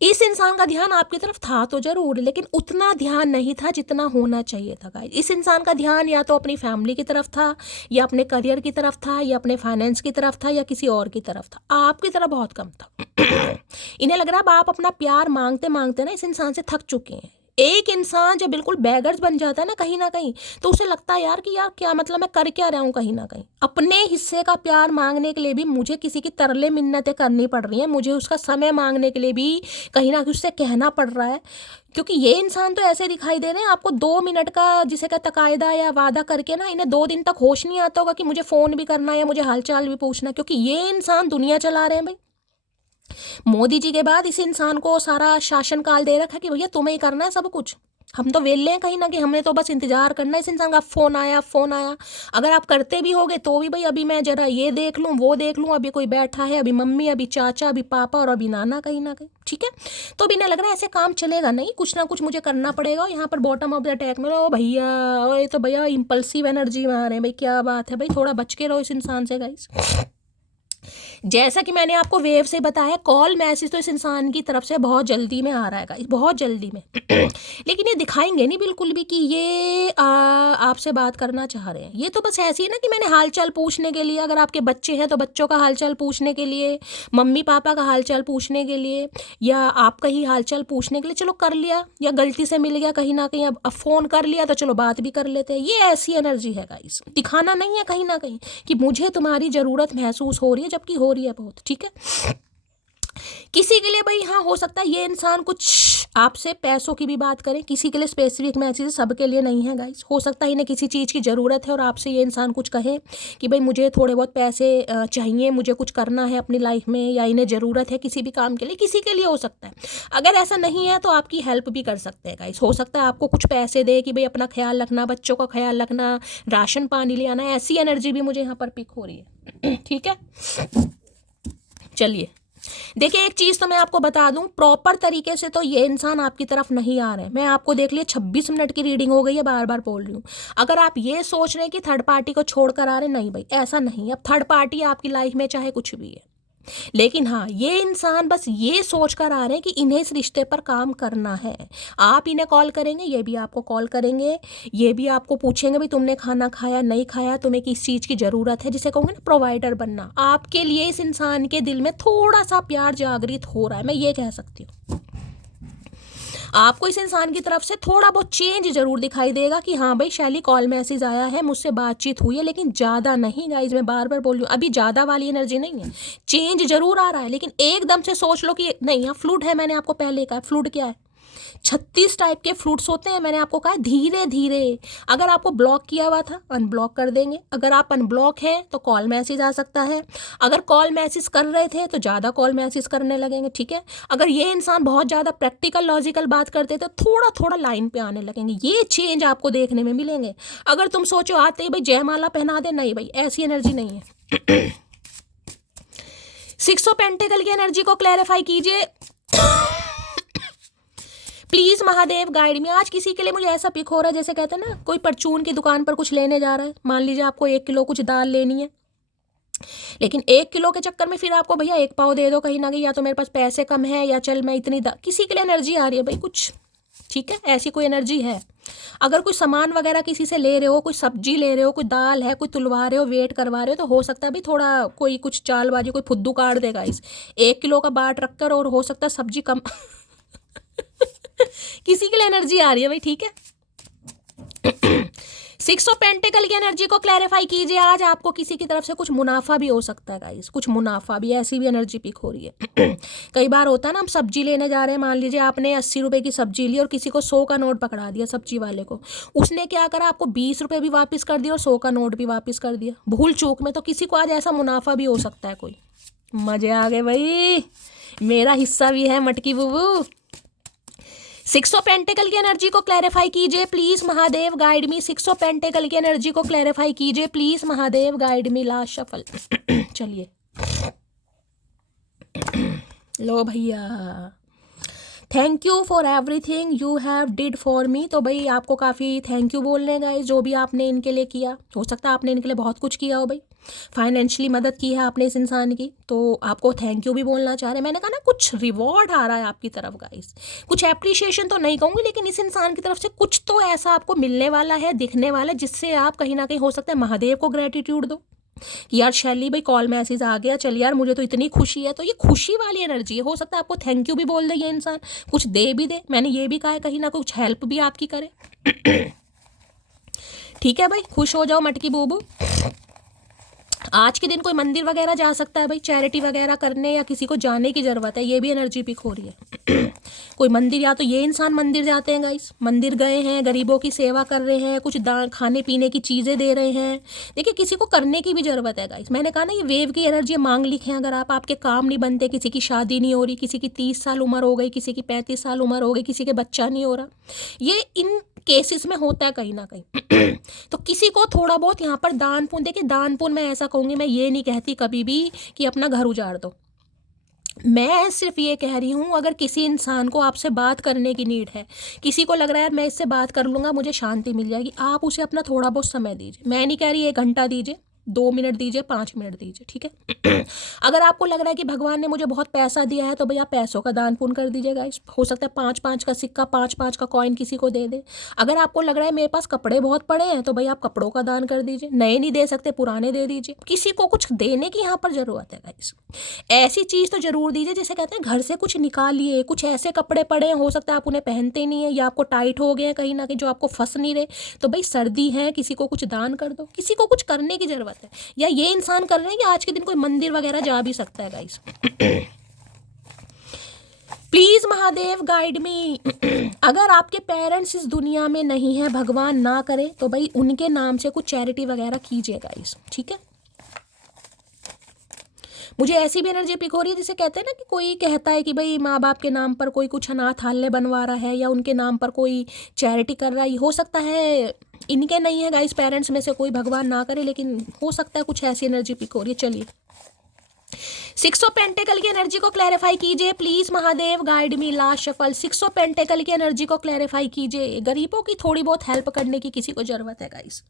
इस इंसान का ध्यान आपकी तरफ था तो जरूर, लेकिन उतना ध्यान नहीं था जितना होना चाहिए था गाइस। इस इंसान का ध्यान या तो अपनी फैमिली की तरफ था, या अपने करियर की तरफ था, या अपने फाइनेंस की तरफ था, या किसी और की तरफ था। आपकी तरफ बहुत कम था। इन्हें लग रहा है आप अपना प्यार मांगते मांगते ना इस इंसान से थक चुके हैं। एक इंसान जब बिल्कुल बेगर्स बन जाता है ना कहीं, तो उसे लगता है यार कि यार क्या मतलब मैं कर क्या रहा हूँ। कहीं ना कहीं अपने हिस्से का प्यार मांगने के लिए भी मुझे किसी की तरले मिन्नतें करनी पड़ रही हैं, मुझे उसका समय मांगने के लिए भी कहीं ना कहीं उससे कहना पड़ रहा है। क्योंकि ये इंसान तो ऐसे दिखाई दे रहे हैं आपको 2 मिनट का जिसे कहता कायदा या वादा करके ना, इन्हें 2 दिन तक होश नहीं आता होगा कि मुझे फ़ोन भी करना है या मुझे हालचाल भी पूछना है। क्योंकि ये इंसान दुनिया चला रहे हैं भाई। मोदी जी के बाद इस इंसान को सारा शासन काल दे रखा है कि भैया तुम्हें ही करना है सब कुछ। हम तो वेले हैं कहीं ना कहीं, हमें तो बस इंतजार करना है इस इंसान का फ़ोन आया फ़ोन आया। अगर आप करते भी होगे तो भी भाई अभी मैं जरा ये देख लूँ वो देख लूँ, अभी कोई बैठा है, अभी मम्मी, अभी चाचा, अभी पापा और अभी नाना कहीं ना कहीं। ठीक है, तो अभी नहीं लग रहा है ऐसे काम चलेगा नहीं, कुछ ना कुछ मुझे करना पड़ेगा। यहाँ पर बॉटम ऑफ द अटैक में ओ भैया, ओ ये तो भैया इम्पल्सिव एनर्जी में आ रहे हैं भाई। क्या बात है भाई, थोड़ा बच के रहो इस इंसान से गाइस। जैसा कि मैंने आपको वेव से बताया, कॉल मैसेज तो इस इंसान की तरफ से बहुत जल्दी में आ रहा है गाइस, बहुत जल्दी में। लेकिन ये दिखाएंगे नहीं बिल्कुल भी कि ये आपसे बात करना चाह रहे हैं। ये तो बस ऐसी है ना कि मैंने हालचाल पूछने के लिए, अगर आपके बच्चे हैं तो बच्चों का हालचाल पूछने के लिए, मम्मी पापा का हालचाल पूछने के लिए, या आपका ही हालचाल पूछने के लिए चलो कर लिया, या गलती से मिल गया कहीं ना कहीं अब फ़ोन कर लिया तो चलो बात भी कर लेते हैं। ये ऐसी एनर्जी है गाइस, दिखाना नहीं है कहीं ना कहीं कि मुझे तुम्हारी ज़रूरत महसूस हो रही है, जबकि हो रही है बहुत। ठीक है, किसी के लिए भाई हाँ हो सकता है ये इंसान कुछ आपसे पैसों की भी बात करें, किसी के लिए स्पेसिफिक मैसेज, सबके लिए नहीं है गाइस। हो सकता है इन्हें किसी चीज़ की ज़रूरत है और आपसे ये इंसान कुछ कहे कि भाई मुझे थोड़े बहुत पैसे चाहिए, मुझे कुछ करना है अपनी लाइफ में, या इन्हें ज़रूरत है किसी भी काम के लिए, किसी के लिए हो सकता है। अगर ऐसा नहीं है तो आपकी हेल्प भी कर सकते हैं गाइस। हो सकता है आपको कुछ पैसे दे कि भाई अपना ख्याल रखना, बच्चों का ख्याल रखना, राशन पानी ले आना। ऐसी एनर्जी भी मुझे यहाँ पर पिक हो रही है। ठीक है, चलिए देखिए, एक चीज़ तो मैं आपको बता दूं, प्रॉपर तरीके से तो ये इंसान आपकी तरफ नहीं आ रहे हैं। मैं आपको देख लिया 26 मिनट की रीडिंग हो गई है, बार बार बोल रही हूँ। अगर आप ये सोच रहे हैं कि थर्ड पार्टी को छोड़कर आ रहे, नहीं भाई ऐसा नहीं है। अब थर्ड पार्टी आपकी लाइफ में चाहे कुछ भी है, लेकिन हाँ ये इंसान बस ये सोच कर आ रहे हैं कि इन्हें इस रिश्ते पर काम करना है। आप इन्हें कॉल करेंगे, ये भी आपको कॉल करेंगे, ये भी आपको पूछेंगे भाई तुमने खाना खाया नहीं खाया, तुम्हें किस चीज़ की ज़रूरत है, जिसे कहोगे ना प्रोवाइडर बनना। आपके लिए इस इंसान के दिल में थोड़ा सा प्यार जागृत हो रहा है, मैं ये कह सकती हूँ। आपको इस इंसान की तरफ से थोड़ा बहुत चेंज जरूर दिखाई देगा कि हाँ भाई शैली कॉल मैसेज आया है, मुझसे बातचीत हुई है, लेकिन ज़्यादा नहीं गाइज। मैं बार बार बोल रही हूँ अभी ज़्यादा वाली एनर्जी नहीं है, चेंज जरूर आ रहा है। लेकिन एकदम से सोच लो कि नहीं, यहाँ फ्लूड है। मैंने आपको पहले कहा फ्लूड क्या है, 36 टाइप के फ्रूट्स होते हैं। मैंने आपको कहा धीरे धीरे, अगर आपको ब्लॉक किया हुआ था अनब्लॉक कर देंगे। अगर आप अनब्लॉक हैं तो कॉल मैसेज आ सकता है, अगर कॉल मैसेज कर रहे थे तो ज़्यादा कॉल मैसेज करने लगेंगे। ठीक है, अगर ये इंसान बहुत ज़्यादा प्रैक्टिकल लॉजिकल बात करते तो थोड़ा थोड़ा लाइन पे आने लगेंगे। ये चेंज आपको देखने में मिलेंगे। अगर तुम सोचो आते ही भाई जयमाला पहना दे, नहीं भाई ऐसी एनर्जी नहीं है। 6 ऑफ पेंटिकल की एनर्जी को क्लैरिफाई कीजिए प्लीज महादेव गाइड में। आज किसी के लिए मुझे ऐसा पिक हो रहा है जैसे कहते हैं ना कोई परचून की दुकान पर कुछ लेने जा रहा है। मान लीजिए आपको 1 किलो कुछ दाल लेनी है, लेकिन 1 किलो के चक्कर में फिर आपको भैया 1 पाव दे दो कहीं ना कहीं, या तो मेरे पास पैसे कम है, या चल मैं इतनी किसी के लिए एनर्जी आ रही है भाई कुछ। ठीक है, ऐसी कोई एनर्जी है। अगर कोई सामान वगैरह किसी से ले रहे हो, कोई सब्जी ले रहे हो, कोई दाल है, कोई तुलवा रहे हो, वेट करवा रहे हो, तो हो सकता है भी थोड़ा कोई कुछ चालबाजी, कोई फुद्दू काट देगा इस 1 किलो का बाट रखकर, और हो सकता है सब्जी कम किसी के लिए एनर्जी आ रही है भाई। ठीक है, 6 ऑफ पेंटिकल की एनर्जी को क्लैरिफाई कीजिए। आज आपको किसी की तरफ से कुछ मुनाफा भी हो सकता है गाइस, कुछ मुनाफा भी, ऐसी भी एनर्जी पिक हो रही है। कई बार होता है ना, हम सब्जी लेने जा रहे हैं, मान लीजिए आपने 80 रुपए की सब्जी ली और किसी को 100 का नोट पकड़ा दिया सब्जी वाले को। उसने क्या करा, आपको 20 रुपए भी वापस कर दिया और 100 का नोट भी वापस कर दिया भूल चूक में। तो किसी को आज ऐसा मुनाफा भी हो सकता है कोई। मजे आ गए भाई, मेरा हिस्सा भी है मटकी बुबू। 6 ऑफ पेंटिकल की एनर्जी को क्लैरिफाई कीजिए please Mahadev guide me. 6 of pentacle की एनर्जी को क्लैरिफाई कीजिए please Mahadev guide me. Last shuffle चलिए लो भैया, thank you for everything you have did for me. तो भाई आपको काफ़ी थैंक यू बोलने गाइस, जो भी आपने इनके लिए किया। हो सकता है आपने इनके लिए बहुत कुछ किया हो भाई, फाइनेंशियली मदद की है आपने इस इंसान की, तो आपको थैंक यू भी बोलना चाह रहे हैं। मैंने कहा ना कुछ रिवॉर्ड आ रहा है आपकी तरफ गाइस, कुछ एप्रिशिएशन तो नहीं कहूँगी, लेकिन इस इंसान की तरफ से कुछ तो ऐसा आपको मिलने वाला है, दिखने वाला है, जिससे आप कहीं ना कहीं हो सकता है महादेव को ग्रेटिट्यूड दो कि यार शैली भाई कॉल मैसेज आ गया, चल यार मुझे तो इतनी खुशी है। तो ये खुशी वाली एनर्जी है, हो सकता है आपको थैंक यू भी बोल दे ये इंसान, कुछ दे भी दे। मैंने ये भी कहा है कहीं ना कुछ हेल्प भी आपकी करे। ठीक है भाई, खुश हो जाओ मटकी बूबू। आज के दिन कोई मंदिर वगैरह जा सकता है भाई, चैरिटी वगैरह करने, या किसी को जाने की ज़रूरत है, ये भी एनर्जी पिक हो रही है। कोई मंदिर, या तो ये इंसान मंदिर जाते हैं गाइस, मंदिर गए हैं, गरीबों की सेवा कर रहे हैं, कुछ दान खाने पीने की चीज़ें दे रहे हैं। देखिए किसी को करने की भी ज़रूरत है गाइस। मैंने कहा ना ये वेव की एनर्जी मांग लिखे हैं। अगर आपके काम नहीं बनते, किसी की शादी नहीं हो रही, किसी की 30 साल उम्र हो गई, किसी की 35 साल उम्र हो गई, किसी के बच्चा नहीं हो रहा, ये इन केसेस में होता है कहीं ना कहीं। तो किसी को थोड़ा बहुत यहाँ पर दान पुण्य, देखिए दान पुण्य मैं ऐसा कहूँगी, मैं ये नहीं कहती कभी भी कि अपना घर उजाड़ दो। मैं सिर्फ ये कह रही हूँ अगर किसी इंसान को आपसे बात करने की नीड है, किसी को लग रहा है मैं इससे बात कर लूँगा मुझे शांति मिल जाएगी, आप उसे अपना थोड़ा बहुत समय दीजिए। मैं नहीं कह रही 1 घंटा दीजिए, 2 मिनट दीजिए, 5 मिनट दीजिए, ठीक है। अगर आपको लग रहा है कि भगवान ने मुझे बहुत पैसा दिया है तो भैया पैसों का दान पुण्य कर दीजिएगा। हो सकता है 5-5 का सिक्का, 5-5 का कॉइन किसी को दे दे। अगर आपको लग रहा है मेरे पास कपड़े बहुत पड़े हैं तो भैया आप कपड़ों का दान कर दीजिए, नए नहीं दे सकते पुराने दे दीजिए। किसी को कुछ देने की यहाँ पर ज़रूरत है गाइस। ऐसी चीज़ तो ज़रूर दीजिए जैसे कहते हैं घर से कुछ निकालिए, कुछ ऐसे कपड़े पड़े हैं हो सकता है आप उन्हें पहनते नहीं है, या आपको टाइट हो गए हैं कहीं ना कहीं जो आपको फंस नहीं रहे, तो भाई सर्दी है, किसी को कुछ दान कर दो। किसी को कुछ करने की ज़रूरत है, या ये इंसान कर रहे हैं कि आज के दिन कोई मंदिर वगैरह जा भी सकता है guys. Please Mahadev guide me. अगर आपके पेरेंट्स इस दुनिया में नहीं है, भगवान ना करे, तो भाई उनके नाम से कुछ चैरिटी वगैरह कीजिए गाइस, ठीक है। मुझे ऐसी भी एनर्जी पिक हो रही है जिसे कहते हैं ना कि कोई कहता है कि भाई माँ बाप के नाम पर कोई कुछ अनाथालय बनवा रहा है, या उनके नाम पर कोई चैरिटी कर रहा है। हो सकता है इनके नहीं है गाइस, पेरेंट्स में से कोई, भगवान ना करे, लेकिन हो सकता है कुछ ऐसी एनर्जी पिक हो रही है। चलिए 6 ऑफ पेंटेकल की एनर्जी को क्लैरिफाई कीजिए please Mahadev guide me. Last shuffle 6 of pentacle की एनर्जी को क्लैरिफाई कीजिए। गरीबों की थोड़ी बहुत हेल्प करने की किसी को जरूरत है गाइस।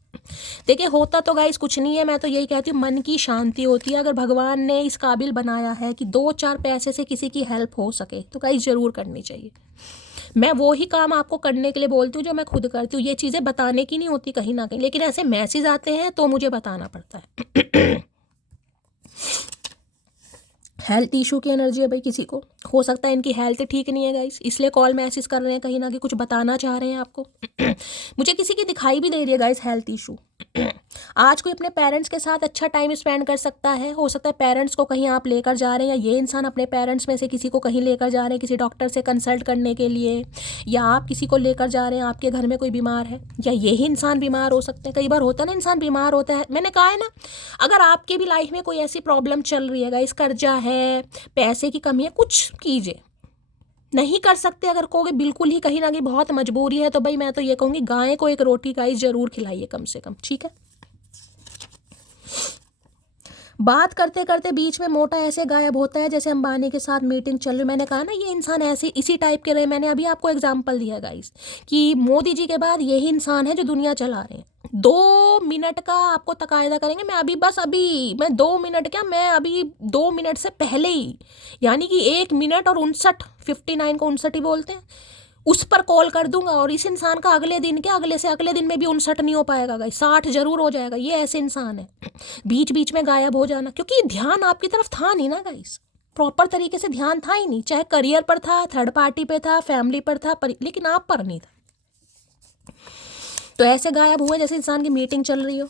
देखिए होता तो गाइस कुछ नहीं है, मैं तो यही कहती हूँ मन की शांति होती है। अगर भगवान ने इस काबिल बनाया है कि 2-4 पैसे से किसी की हेल्प हो सके तो गाइस जरूर करनी चाहिए। मैं वो ही काम आपको करने के लिए बोलती हूँ जो मैं खुद करती हूँ। ये चीज़ें बताने की नहीं होती कहीं ना कहीं, लेकिन ऐसे मैसेज आते हैं तो मुझे बताना पड़ता है। हेल्थ इशू की एनर्जी है भाई, किसी को हो सकता है इनकी हेल्थ ठीक नहीं है गाइस, इसलिए कॉल मैसेज कर रहे हैं, कहीं ना कहीं कुछ बताना चाह रहे हैं आपको। मुझे किसी की दिखाई भी दे रही है गाइस हेल्थ इशू। आज कोई अपने पेरेंट्स के साथ अच्छा टाइम स्पेंड कर सकता है। हो सकता है पेरेंट्स को कहीं आप लेकर जा रहे हैं, या ये इंसान अपने पेरेंट्स में से किसी को कहीं लेकर जा रहे हैं, किसी डॉक्टर से कंसल्ट करने के लिए, या आप किसी को लेकर जा रहे हैं, आपके घर में कोई बीमार है, या यही इंसान बीमार हो सकते हैं। कई बार होता है ना इंसान बीमार होता है। मैंने कहा है ना, अगर आपके भी लाइफ में कोई ऐसी प्रॉब्लम चल रही है गाइस, कर्जा है, पैसे की कमी है, कुछ कीजिए। नहीं कर सकते अगर कहोगे बिल्कुल ही कहीं ना कहीं बहुत मजबूरी है, तो भाई मैं तो ये कहूँगी गाय को एक रोटी गाइस जरूर खिलाइए कम से कम, ठीक है। बात करते करते बीच में मोटा ऐसे गायब होता है जैसे अंबानी के साथ मीटिंग चल रही। मैंने कहा ना ये इंसान ऐसे इसी टाइप के रहे। मैंने अभी आपको एग्जांपल दिया गाइस कि मोदी जी के बाद यही इंसान है जो दुनिया चला रहे हैं। 2 मिनट का आपको तकायदा करेंगे। मैं 2 मिनट क्या, मैं अभी 2 मिनट से पहले ही, यानी कि 1 मिनट और 59 को 59 ही बोलते हैं, उस पर कॉल कर दूंगा। और इस इंसान का अगले दिन क्या, अगले से अगले दिन में भी 59 नहीं हो पाएगा गाइस, 60 जरूर हो जाएगा। ये ऐसे इंसान है, बीच बीच में गायब हो जाना, क्योंकि ध्यान आपकी तरफ था नहीं ना गाइस, प्रॉपर तरीके से ध्यान था ही नहीं। चाहे करियर पर था, थर्ड पार्टी पे था, फैमिली पर था, लेकिन आप पर नहीं था। तो ऐसे गायब हुए जैसे इंसान की मीटिंग चल रही हो।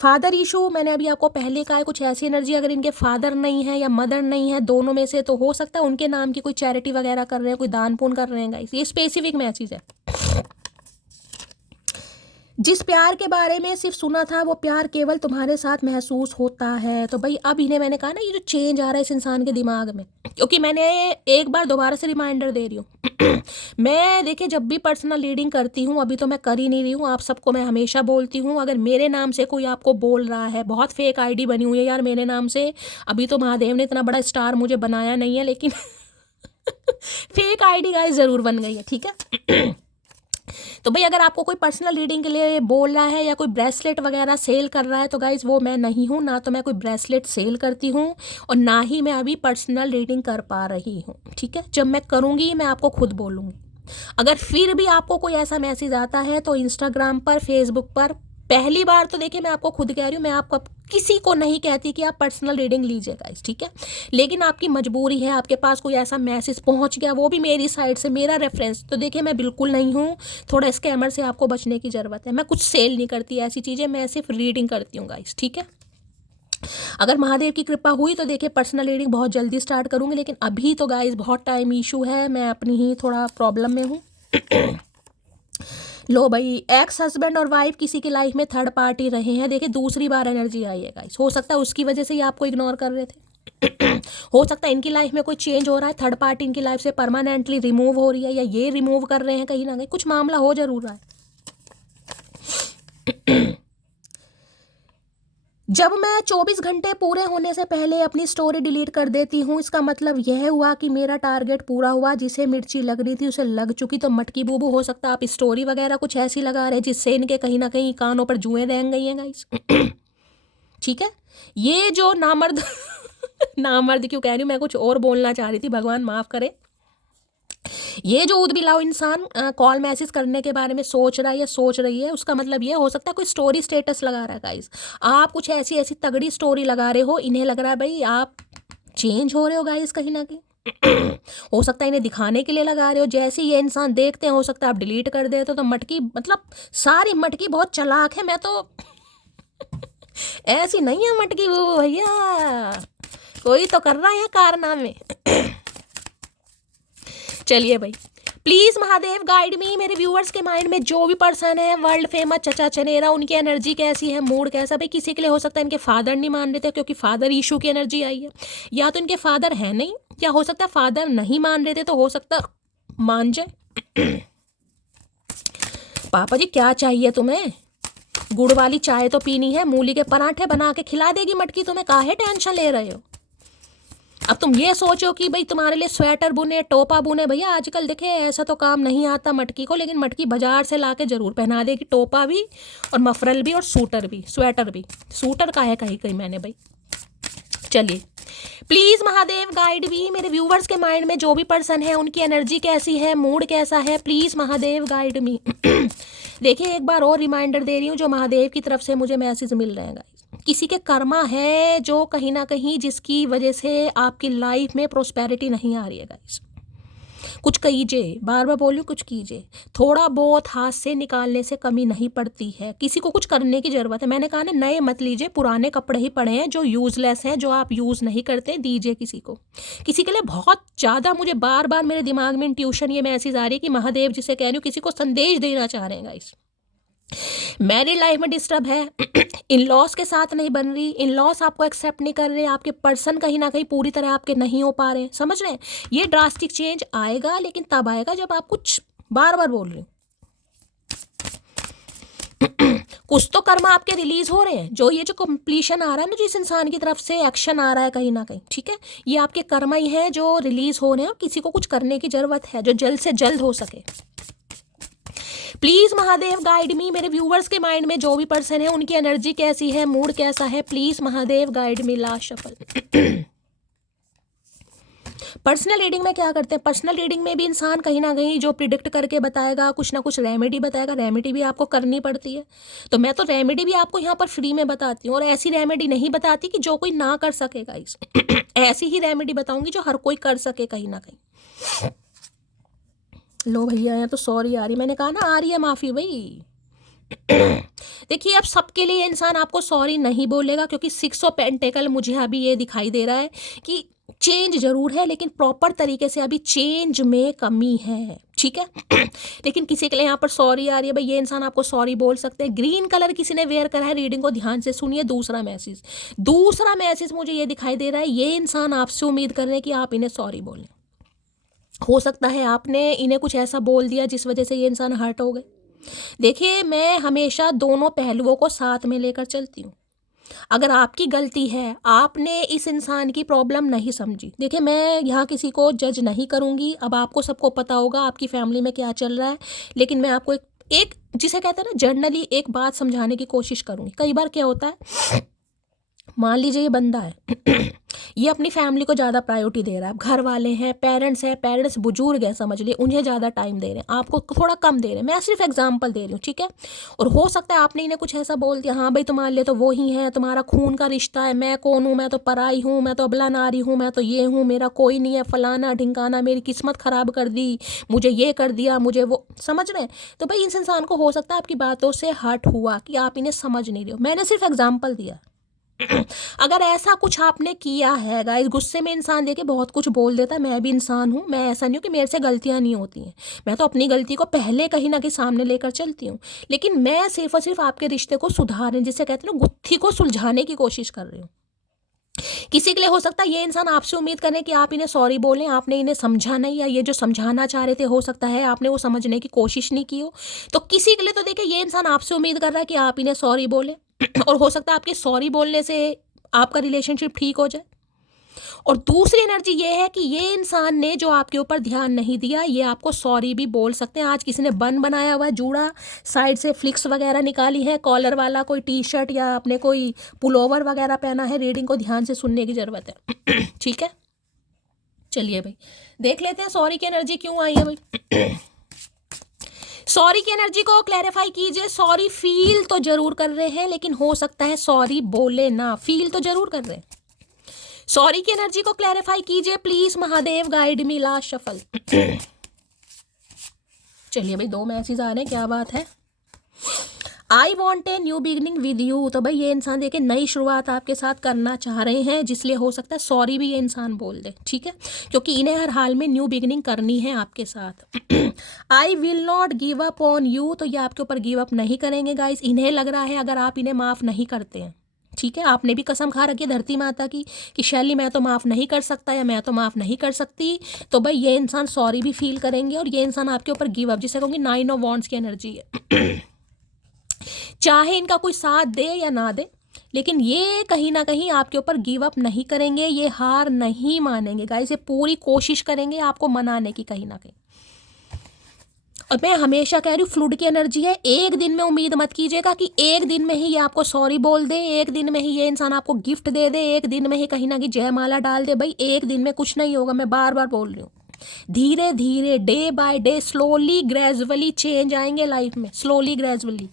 फादर इशू, मैंने अभी आपको पहले कहा है, कुछ ऐसी एनर्जी अगर इनके फादर नहीं है या मदर नहीं है, दोनों में से, तो हो सकता है उनके नाम की कोई चैरिटी वगैरह कर रहे हैं, कोई दान पुण्य कर रहे हैं गाइस। ये स्पेसिफिक मैसेज है। जिस प्यार के बारे में सिर्फ सुना था वो प्यार केवल तुम्हारे साथ महसूस होता है। तो भाई अब इन्हें, मैंने कहा ना ये जो चेंज आ रहा है इस इंसान के दिमाग में, क्योंकि मैंने एक बार दोबारा से रिमाइंडर दे रही हूँ। मैं देखिए जब भी पर्सनल रीडिंग करती हूँ, अभी तो मैं कर ही नहीं रही हूँ, आप सबको मैं हमेशा बोलती हूँ, अगर मेरे नाम से कोई आपको बोल रहा है, बहुत फेक आईडी बनी हुई है यार मेरे नाम से, अभी तो महादेव ने इतना बड़ा स्टार मुझे बनाया नहीं है, लेकिन फेक आईडी गाइस ज़रूर बन गई है, ठीक है। तो भाई अगर आपको कोई पर्सनल रीडिंग के लिए बोल रहा है या कोई ब्रेसलेट वगैरह सेल कर रहा है तो गाइज वो मैं नहीं हूँ, ना तो मैं कोई ब्रेसलेट सेल करती हूँ और ना ही मैं अभी पर्सनल रीडिंग कर पा रही हूँ। ठीक है, जब मैं करूँगी मैं आपको खुद बोलूँगी। अगर फिर भी आपको कोई ऐसा मैसेज आता है तो इंस्टाग्राम पर, फेसबुक पर, पहली बार तो देखिए मैं आपको खुद कह रही हूँ, मैं आपको किसी को नहीं कहती कि आप पर्सनल रीडिंग लीजिए गाइस, ठीक है। लेकिन आपकी मजबूरी है, आपके पास कोई ऐसा मैसेज पहुंच गया, वो भी मेरी साइड से, मेरा रेफरेंस, तो देखिए मैं बिल्कुल नहीं हूँ। थोड़ा स्कैमर से आपको बचने की ज़रूरत है। मैं कुछ सेल नहीं करती ऐसी चीज़ें, मैं सिर्फ रीडिंग करती हूँ गाइस, ठीक है। अगर महादेव की कृपा हुई तो देखिए पर्सनल रीडिंग बहुत जल्दी स्टार्ट करूँगी, लेकिन अभी तो गाइस बहुत टाइम इशू है, मैं अपनी ही थोड़ा प्रॉब्लम में हूँ। लो भाई, एक्स हस्बैंड और वाइफ किसी की लाइफ में थर्ड पार्टी रहे हैं, देखिए दूसरी बार एनर्जी आई है गाइस। हो सकता है उसकी वजह से ही आपको इग्नोर कर रहे थे। हो सकता है इनकी लाइफ में कोई चेंज हो रहा है, थर्ड पार्टी इनकी लाइफ से परमानेंटली रिमूव हो रही है, या ये रिमूव कर रहे हैं कहीं ना कहीं, कुछ मामला हो जरूर रहा है। जब मैं 24 घंटे पूरे होने से पहले अपनी स्टोरी डिलीट कर देती हूँ, इसका मतलब यह हुआ कि मेरा टारगेट पूरा हुआ। जिसे मिर्ची लग रही थी उसे लग चुकी। तो मटकी बूबू, हो सकता है आप स्टोरी वगैरह कुछ ऐसी लगा रहे जिससे इनके कहीं ना कहीं कानों पर जुएं रेंग गई हैं गाइस। ठीक है, ये जो नामर्द नामर्द क्यों कह रही हूँ, मैं कुछ और बोलना चाह रही थी, भगवान माफ करे। ये जो उदबिलाव इंसान कॉल मैसेज करने के बारे में सोच रहा है या सोच रही है, उसका मतलब ये हो सकता है कोई स्टोरी स्टेटस लगा रहा है गाइस। आप कुछ ऐसी ऐसी तगड़ी स्टोरी लगा रहे हो, इन्हें लग रहा है भाई आप चेंज हो रहे हो गाइस कहीं ना कहीं। हो सकता है इन्हें दिखाने के लिए लगा रहे हो, जैसे ये इंसान देखते हैं हो सकता है आप डिलीट कर देते हो। तो मटकी, मतलब सारी मटकी बहुत चालाक है, मैं तो ऐसी नहीं है मटकी वो भैया, कोई तो कर रहा है कारनामे। चलिए भाई, प्लीज महादेव गाइड मी। मेरे व्यूअर्स के माइंड में जो भी पर्सन है, वर्ल्ड फेमस चचा चनेरा, उनकी एनर्जी कैसी है, मूड कैसा। भाई किसी के लिए हो सकता है इनके फादर नहीं मान रहे थे क्योंकि फादर इशू की एनर्जी आई है, या तो इनके फादर है नहीं, या हो सकता है फादर नहीं मान रहे थे तो हो सकता मान जाए। पापा जी क्या चाहिए तुम्हें, गुड़ वाली चाय तो पीनी है, मूली के पराठे बना के खिला देगी मटकी, तुम्हें काहे टेंशन ले रहे हो। अब तुम ये सोचो कि भाई तुम्हारे लिए स्वेटर बुने, टोपा बुने, भैया आजकल देखे ऐसा तो काम नहीं आता मटकी को, लेकिन मटकी बाजार से लाके जरूर पहना देगी, टोपा भी और मफरल भी और सूटर भी, स्वेटर भी। सूटर का है कहीं कहीं मैंने भाई। चलिए प्लीज महादेव गाइड भी। मेरे व्यूवर्स के माइंड में जो भी पर्सन है उनकी एनर्जी कैसी है, मूड कैसा है, प्लीज महादेव गाइड मी। देखिए एक बार और रिमाइंडर दे रही हूँ, जो महादेव की तरफ से मुझे मैसेज मिल रहे हैं गाइस, किसी के कर्मा है जो कहीं ना कहीं जिसकी वजह से आपकी लाइफ में प्रोस्पेरिटी नहीं आ रही है गाइस। कुछ कीजिए, बार बार बोलियो कुछ कीजिए, थोड़ा बहुत हाथ से निकालने से कमी नहीं पड़ती है, किसी को कुछ करने की ज़रूरत है। मैंने कहा ना, नए मत लीजिए, पुराने कपड़े ही पड़े हैं जो यूज़लेस हैं, जो आप यूज़ नहीं करते, दीजिए किसी को। किसी के लिए बहुत ज़्यादा, मुझे बार बार मेरे दिमाग में इंट्यूशन ये मैसेज आ रही है कि महादेव जिसे कह रही हूँ किसी को संदेश देना चाह रहे हैं गाइस। मैरिड लाइफ में डिस्टर्ब है, इन लॉस के साथ नहीं बन रही, इन लॉस आपको एक्सेप्ट नहीं कर रहे, आपके पर्सन कहीं ना कहीं पूरी तरह आपके नहीं हो पा रहे, समझ रहे हैं। ये ड्रास्टिक चेंज आएगा, लेकिन तब आएगा जब आप कुछ, बार बार बोल रही हूँ, कुछ तो कर्म आपके रिलीज हो रहे हैं। जो ये जो कंप्लीशन आ रहा है ना, जिस इंसान की तरफ से एक्शन आ रहा है कहीं ना कहीं, ठीक है, ये आपके कर्म ही है जो रिलीज हो रहे हैं, और किसी को कुछ करने की जरूरत है जो जल्द से जल्द हो सके। Please Mahadev guide me. मेरे व्यूवर्स के माइंड में जो भी पर्सन है उनकी एनर्जी कैसी है, मूड कैसा है, please Mahadev guide me. Last shuffle. Personal reading में क्या करते हैं, पर्सनल रीडिंग में भी इंसान कहीं ना कहीं जो प्रिडिक्ट करके बताएगा, कुछ ना कुछ रेमेडी बताएगा, रेमेडी भी आपको करनी पड़ती है। तो मैं तो रेमेडी भी आपको यहाँ पर फ्री में बताती हूँ, और ऐसी रेमेडी नहीं बताती कि जो कोई ना कर सकेगा इस ऐसी ही रेमेडी बताऊंगी जो हर कोई कर सके कहीं ना कहीं। लो भैया, यहाँ तो सॉरी आ रही, मैंने कहा ना आ रही है माफ़ी भाई। देखिए अब सबके लिए इंसान आपको सॉरी नहीं बोलेगा, क्योंकि 6 ऑफ पेंटेकल मुझे अभी ये दिखाई दे रहा है कि चेंज जरूर है, लेकिन प्रॉपर तरीके से अभी चेंज में कमी है, ठीक है। लेकिन किसी के लिए यहाँ पर सॉरी आ रही है भाई, ये इंसान आपको सॉरी बोल सकते हैं। ग्रीन कलर किसी ने वेयर करा है, रीडिंग को ध्यान से सुनिए। दूसरा मैसेज मुझे ये दिखाई दे रहा है, ये इंसान आपसे उम्मीद कर रहे हैं कि आप इन्हें सॉरी बोलें। हो सकता है आपने इन्हें कुछ ऐसा बोल दिया जिस वजह से ये इंसान हर्ट हो गए। देखिए मैं हमेशा दोनों पहलुओं को साथ में लेकर चलती हूँ। अगर आपकी गलती है, आपने इस इंसान की प्रॉब्लम नहीं समझी। देखिए, मैं यहाँ किसी को जज नहीं करूँगी, अब आपको सबको पता होगा आपकी फैमिली में क्या चल रहा है, लेकिन मैं आपको एक जिसे कहते हैं ना जर्नली एक बात समझाने की कोशिश करूँगी। कई बार क्या होता है, मान लीजिए ये बंदा है ये अपनी फैमिली को ज़्यादा प्रायोरिटी दे रहा है, घर वाले हैं, पेरेंट्स बुजुर्ग हैं, समझ लिए, उन्हें ज़्यादा टाइम दे रहे हैं, आपको थोड़ा कम दे रहे हैं। मैं सिर्फ एग्जांपल दे रही हूँ, ठीक है। और हो सकता है आपने इन्हें कुछ ऐसा बोल दिया, हाँ भाई तुम्हारे लिए तो वो ही है, तुम्हारा खून का रिश्ता है, मैं कौन हूँ, मैं तो पराई हूँ, मैं तो अबला नारी हूँ, मैं तो ये हूँ, मेरा कोई नहीं है, फलाना ढिंकाना, मेरी किस्मत ख़राब कर दी, मुझे ये कर दिया, मुझे वो, समझ रहे हैं। तो भाई इस इंसान को हो सकता है आपकी बातों से हर्ट हुआ कि आप इन्हें समझ नहीं रहे हो। मैंने सिर्फ एग्जाम्पल दिया। अगर ऐसा कुछ आपने किया है गाइस, गुस्से में इंसान देके बहुत कुछ बोल देता है, मैं भी इंसान हूँ, मैं ऐसा नहीं हूँ कि मेरे से गलतियाँ नहीं होती हैं, मैं तो अपनी गलती को पहले कहीं ना कहीं सामने लेकर चलती हूँ, लेकिन मैं सिर्फ और सिर्फ आपके रिश्ते को सुधारने, जिसे कहते हैं ना गुत्थी को सुलझाने की कोशिश कर रही हूँ। किसी के लिए हो सकता है ये इंसान आपसे उम्मीद करें कि आप इन्हें सॉरी बोलें, आपने इन्हें समझा नहीं, या ये जो समझाना चाह रहे थे हो सकता है आपने वो समझने की कोशिश नहीं की हो। तो किसी के लिए तो देखिए ये इंसान आपसे उम्मीद कर रहा है कि आप इन्हें सॉरी बोलें और हो सकता है आपके सॉरी बोलने से आपका रिलेशनशिप ठीक हो जाए। और दूसरी एनर्जी ये है कि ये इंसान ने जो आपके ऊपर ध्यान नहीं दिया, ये आपको सॉरी भी बोल सकते हैं। आज किसी ने बन बनाया हुआ है, जूड़ा साइड से फ्लिक्स वगैरह निकाली है, कॉलर वाला कोई टी शर्ट या आपने कोई पुलोवर वगैरह पहना है, रीडिंग को ध्यान से सुनने की ज़रूरत है। ठीक है, चलिए भाई देख लेते हैं सॉरी की एनर्जी क्यों आई है भाई। सॉरी की एनर्जी को क्लैरिफाई कीजिए। सॉरी फील तो जरूर कर रहे हैं, लेकिन हो सकता है सॉरी बोले ना, फील तो जरूर कर रहे हैं। सॉरी की एनर्जी को क्लैरिफाई कीजिए please. Mahadev guide me, last shuffle. चलिए भाई 2 मैसेज आ रहे हैं, क्या बात है। I want a new beginning with you. तो भाई ये इंसान देखिए नई शुरुआत आपके साथ करना चाह रहे हैं, जिसलिए हो सकता है सॉरी भी ये इंसान बोल दे, ठीक है, क्योंकि इन्हें हर हाल में न्यू बिगनिंग करनी है आपके साथ। I will not give up on you. तो ये आपके ऊपर गिव अप नहीं करेंगे गाइस। इन्हें लग रहा है अगर आप इन्हें माफ़ नहीं करते हैं, ठीक है, आपने भी कसम खा रखी है धरती माता की कि शैली मैं तो माफ़ नहीं कर सकता या मैं तो माफ़ नहीं कर सकती, तो भाई ये इंसान सॉरी भी फील करेंगे और ये इंसान आपके ऊपर गिव अप, जिसे कहूँगी 9 ऑफ वॉन्ड्स की एनर्जी है। चाहे इनका कोई साथ दे या ना दे, लेकिन ये कहीं ना कहीं आपके ऊपर गिव अप नहीं करेंगे, ये हार नहीं मानेंगे गाइस, ये पूरी कोशिश करेंगे आपको मनाने की कहीं ना कहीं। और मैं हमेशा कह रही हूँ फ्लूड की एनर्जी है, एक दिन में उम्मीद मत कीजिएगा कि एक दिन में ही ये आपको सॉरी बोल दे, एक दिन में ही ये इंसान आपको गिफ्ट दे दे, एक दिन में ही कहीं ना कहीं जयमाला डाल दे। भाई एक दिन में कुछ नहीं होगा, मैं बार बार बोल रही हूँ। धीरे धीरे day by day slowly gradually change आएंगे लाइफ में, स्लोली ग्रेजुअली।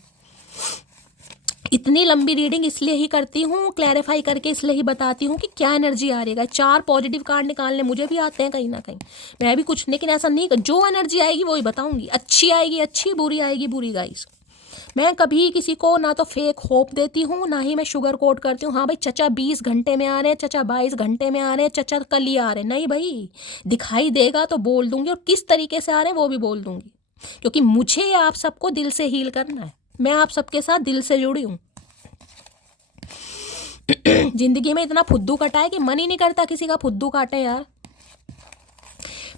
इतनी लंबी रीडिंग इसलिए ही करती हूँ, क्लैरिफाई करके इसलिए ही बताती हूँ कि क्या एनर्जी आ रही है। 4 पॉजिटिव कार्ड निकालने मुझे भी आते हैं कहीं ना कहीं, मैं भी कुछ, लेकिन ऐसा नहीं, जो एनर्जी आएगी वही बताऊंगी। अच्छी आएगी अच्छी, बुरी आएगी बुरी गाइस। मैं कभी किसी को ना तो फेक होप देती हूँ, ना ही मैं शुगर कोट करती हूँ। हाँ भाई चचा 20 घंटे में आ रहे हैं, चचा 22 घंटे में आ रहे हैं, चचा कल ही आ रहे हैं, नहीं भाई, दिखाई देगा तो बोल दूंगी, और किस तरीके से आ रहे हैं वो भी बोल दूंगी, क्योंकि मुझे आप सबको दिल से हील करना है। मैं आप सबके साथ दिल से जुड़ी हूँ। जिंदगी में इतना फुद्दू कटा है कि मन ही नहीं करता किसी का फुद्दू काटे यार।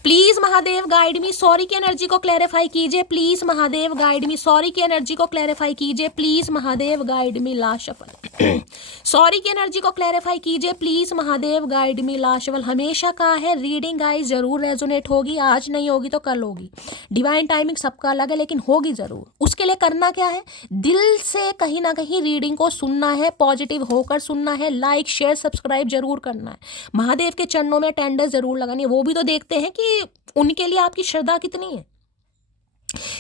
Please Mahadev guide me, sorry की एनर्जी को क्लैरिफाई कीजिए please. Mahadev guide me, sorry की एनर्जी को क्लैरिफाई कीजिए please. Mahadev guide me, last shuffle. Sorry की एनर्जी को क्लैरिफाई कीजिए please. Mahadev guide me, last shuffle. हमेशा कहा है रीडिंग गाइस जरूर रेजोनेट होगी, आज नहीं होगी तो कल होगी। डिवाइन टाइमिंग सबका अलग है, लेकिन होगी जरूर। उसके लिए करना क्या है, दिल से कहीं ना कहीं रीडिंग को सुनना है, पॉजिटिव होकर सुनना है, लाइक शेयर सब्सक्राइब जरूर करना है, महादेव के चरणों में टेंडर जरूर लगानी है। वो भी तो देखते हैं कि उनके लिए आपकी श्रद्धा कितनी है।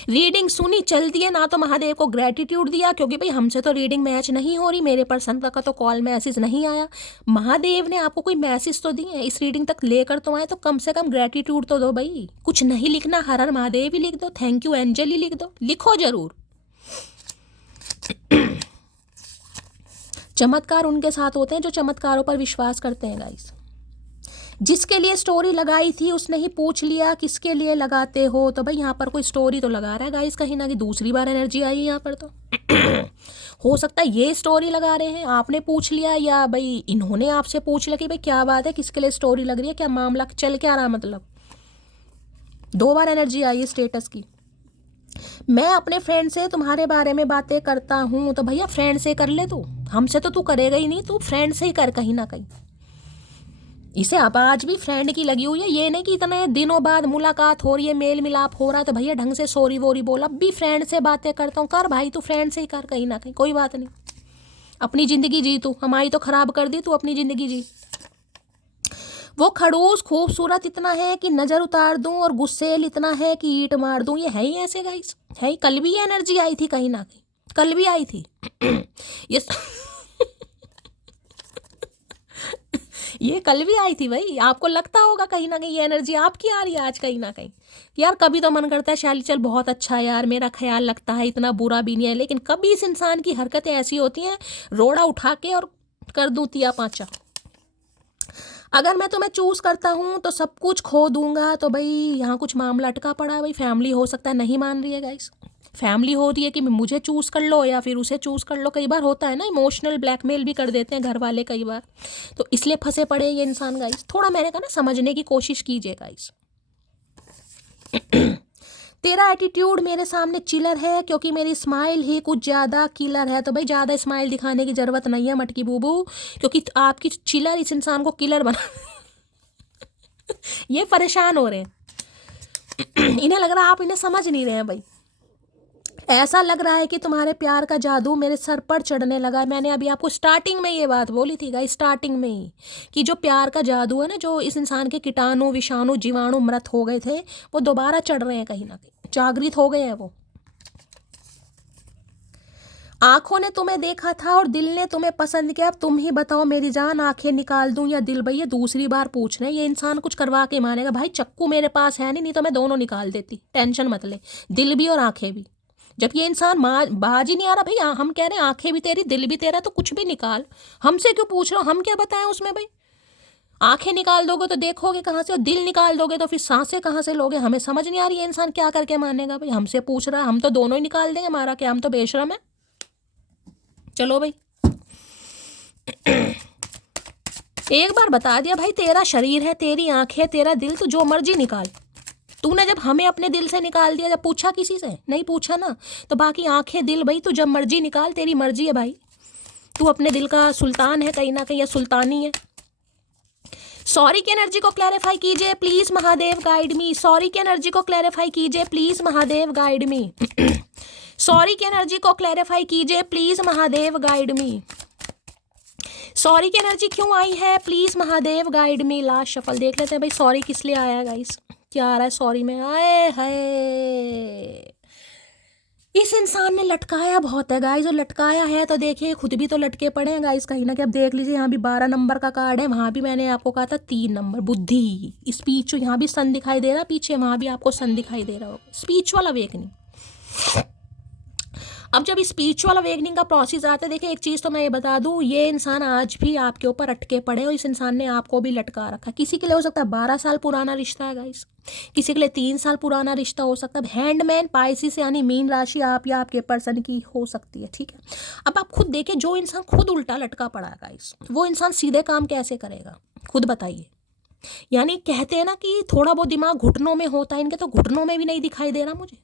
रीडिंग सुनी चल दिए ना, तो महादेव को ग्रेटिट्यूड दिया, क्योंकि भाई हमसे तो रीडिंग मैच नहीं हो रही, मेरे पर्सन का तो कॉल मैसेज नहीं आया, महादेव ने आपको कोई मैसेज तो दिए, इस रीडिंग तक लेकर तो आए, तो कम से कम ग्रेटिट्यूड तो दो भाई। कुछ नहीं लिखना, हर हर महादेव ही लिख दो, थैंक यू एंजल ही लिख दो, लिखो जरूर। चमत्कार उनके साथ होते हैं जो चमत्कारों पर विश्वास करते हैं गाइस। जिसके लिए स्टोरी लगाई थी उसने ही पूछ लिया किसके लिए लगाते हो, तो भाई यहाँ पर कोई स्टोरी तो लगा रहा है गाइस, कहीं ना कहीं दूसरी बार एनर्जी आई है यहाँ पर। तो हो सकता है ये स्टोरी लगा रहे हैं, आपने पूछ लिया, या भाई इन्होंने आपसे पूछ लिया कि भाई क्या बात है, किसके लिए स्टोरी लग रही है, क्या मामला चल क्या रहा, मतलब 2 बार एनर्जी आई है स्टेटस की। मैं अपने फ्रेंड से तुम्हारे बारे में बातें करता हूँ, तो भैया फ्रेंड से कर ले तू, हमसे तो तू करेगा ही नहीं, तू फ्रेंड से ही कर कहीं ना कहीं। इसे अब आज भी फ्रेंड की लगी हुई है, ये नहीं कि इतने दिनों बाद मुलाकात हो रही है, मेल मिलाप हो रहा है तो भैया ढंग से सॉरी वोरी बोल, अब भी फ्रेंड से बातें करता हूँ, कर भाई तू फ्रेंड से ही कर कहीं ना कहीं, कोई बात नहीं। अपनी ज़िंदगी जी, तू हमारी तो ख़राब कर दी, तू अपनी ज़िंदगी जी। वो खड़ूस खूबसूरत इतना है कि नज़र उतार दूं, और गुस्सेल इतना है कि ईंट मार दूं, ये है ही ऐसे गाइस, है ही। कल भी ये एनर्जी आई थी कहीं ना कहीं, कल भी आई थी। ये ये कल भी आई थी भाई, आपको लगता होगा कहीं ना कहीं ये एनर्जी आपकी आ रही है आज कहीं ना कहीं। यार कभी तो मन करता है शैली चल बहुत अच्छा है यार, मेरा ख्याल रखता है, इतना बुरा भी नहीं है, लेकिन कभी इस इंसान की हरकतें ऐसी होती हैं, रोड़ा उठा के और कर दूं तिया पांचा। अगर मैं तुम्हें चूज करता हूँ तो सब कुछ खो दूंगा, तो भाई यहाँ कुछ मामला अटका पड़ा है भाई, फैमिली हो सकता है नहीं मान रही है गाइस, फैमिली हो रही है कि मुझे चूज़ कर लो या फिर उसे चूज़ कर लो, कई बार होता है ना, इमोशनल ब्लैकमेल भी कर देते हैं घर वाले कई बार, तो इसलिए फंसे पड़े ये इंसान गाइस। थोड़ा मैंने कहा ना समझने की कोशिश कीजिए गाइस। तेरा एटीट्यूड मेरे सामने चिलर है, क्योंकि मेरी स्माइल ही कुछ ज़्यादा किलर है, तो भाई ज़्यादा स्माइल दिखाने की ज़रूरत नहीं है मटकी बूबू, क्योंकि आपकी चिलर इस इंसान को किलर बना ये परेशान हो रहे हैं। इन्हें लग रहा है आप इन्हें समझ नहीं रहे हैं भाई, ऐसा लग रहा है कि तुम्हारे प्यार का जादू मेरे सर पर चढ़ने लगा है। मैंने अभी आपको स्टार्टिंग में ये बात बोली थी गाइस, स्टार्टिंग में ही, कि जो प्यार का जादू है ना, जो इस इंसान के कीटाणु विषाणु जीवाणु मृत हो गए थे, वो दोबारा चढ़ रहे हैं कहीं ना कहीं, जागृत हो गए हैं वो। आंखों ने तुम्हें देखा था और दिल ने तुम्हें पसंद किया, अब तुम ही बताओ मेरी जान, आंखें निकाल दूं या दिल? भैया दूसरी बार पूछ रहे हैं, ये इंसान कुछ करवा के मानेगा भाई, चक्कू मेरे पास है नहीं तो मैं दोनों निकाल देती, टेंशन मत ले, दिल भी और आंखें भी। जब ये इंसान बाज ही नहीं आ रहा भाई, हम कह रहे हैं आंखें भी तेरी दिल भी तेरा, तो कुछ भी निकाल, हमसे क्यों पूछ रहे हो, हम क्या बताएं उसमें भाई। आंखें निकाल दोगे तो देखोगे कहाँ से, और दिल निकाल दोगे तो फिर सांसें कहाँ से लोगे, हमें समझ नहीं आ रही है इंसान क्या करके मानेगा भाई, हमसे पूछ रहा है, हम तो दोनों ही निकाल देंगे, हमारा क्या, हम तो बेशरम है। चलो भाई, एक बार बता दिया भाई, तेरा शरीर है, तेरी आंखें, तेरा दिल, तो जो मर्जी निकाल। तूने जब हमें अपने दिल से निकाल दिया, जब पूछा किसी से नहीं पूछा ना, तो बाकी आंखें दिल भाई तू जब मर्जी निकाल, तेरी मर्जी है भाई, तू अपने दिल का सुल्तान है कहीं ना कहीं, या सुल्तानी है। सॉरी की एनर्जी को क्लैरिफाई कीजिए please, Mahadev guide me. Sorry की एनर्जी को क्लैरिफाई कीजिए please, Mahadev guide me. Sorry की एनर्जी को क्लैरिफाई कीजिए please, Mahadev guide me. Sorry की एनर्जी क्यों आई है please, Mahadev guide me. Last shuffle देख लेते हैं भाई, सॉरी किस लिए आया है गाइस, क्या आ रहा है सॉरी में। आए हाय, इस इंसान ने लटकाया बहुत है गाइस, और लटकाया है तो देखिए खुद भी तो लटके पड़े हैं गाइस कहीं ना कहीं। अब देख लीजिए, यहाँ भी 12 नंबर का कार्ड है, वहाँ भी मैंने आपको कहा था 3 नंबर, बुद्धि, स्पीच, यहाँ भी सन दिखाई दे रहा पीछे, वहाँ भी आपको सन दिखाई दे रहा होगा, स्पिरिचुअल अवेकनिंग। अब जब स्पिरिचुअल अवेकनिंग का प्रोसेस आता है, देखिए एक चीज़ तो मैं ये बता दूं, ये इंसान आज भी आपके ऊपर अटके पड़े, और इस इंसान ने आपको भी लटका रखा। किसी के लिए हो सकता है 12 साल पुराना रिश्ता है गाइस, किसी के लिए 3 साल पुराना रिश्ता हो सकता है। हैंडमैन पाइसिस यानी मीन राशि आप या आपके पर्सन की हो सकती है, ठीक है। अब आप खुद देखिए, जो इंसान खुद उल्टा लटका पड़ा है गाइस, वो इंसान सीधे काम कैसे करेगा, खुद बताइए। यानी कहते हैं ना कि थोड़ा बहुत दिमाग घुटनों में होता है, इनके तो घुटनों में भी नहीं दिखाई दे रहा मुझे,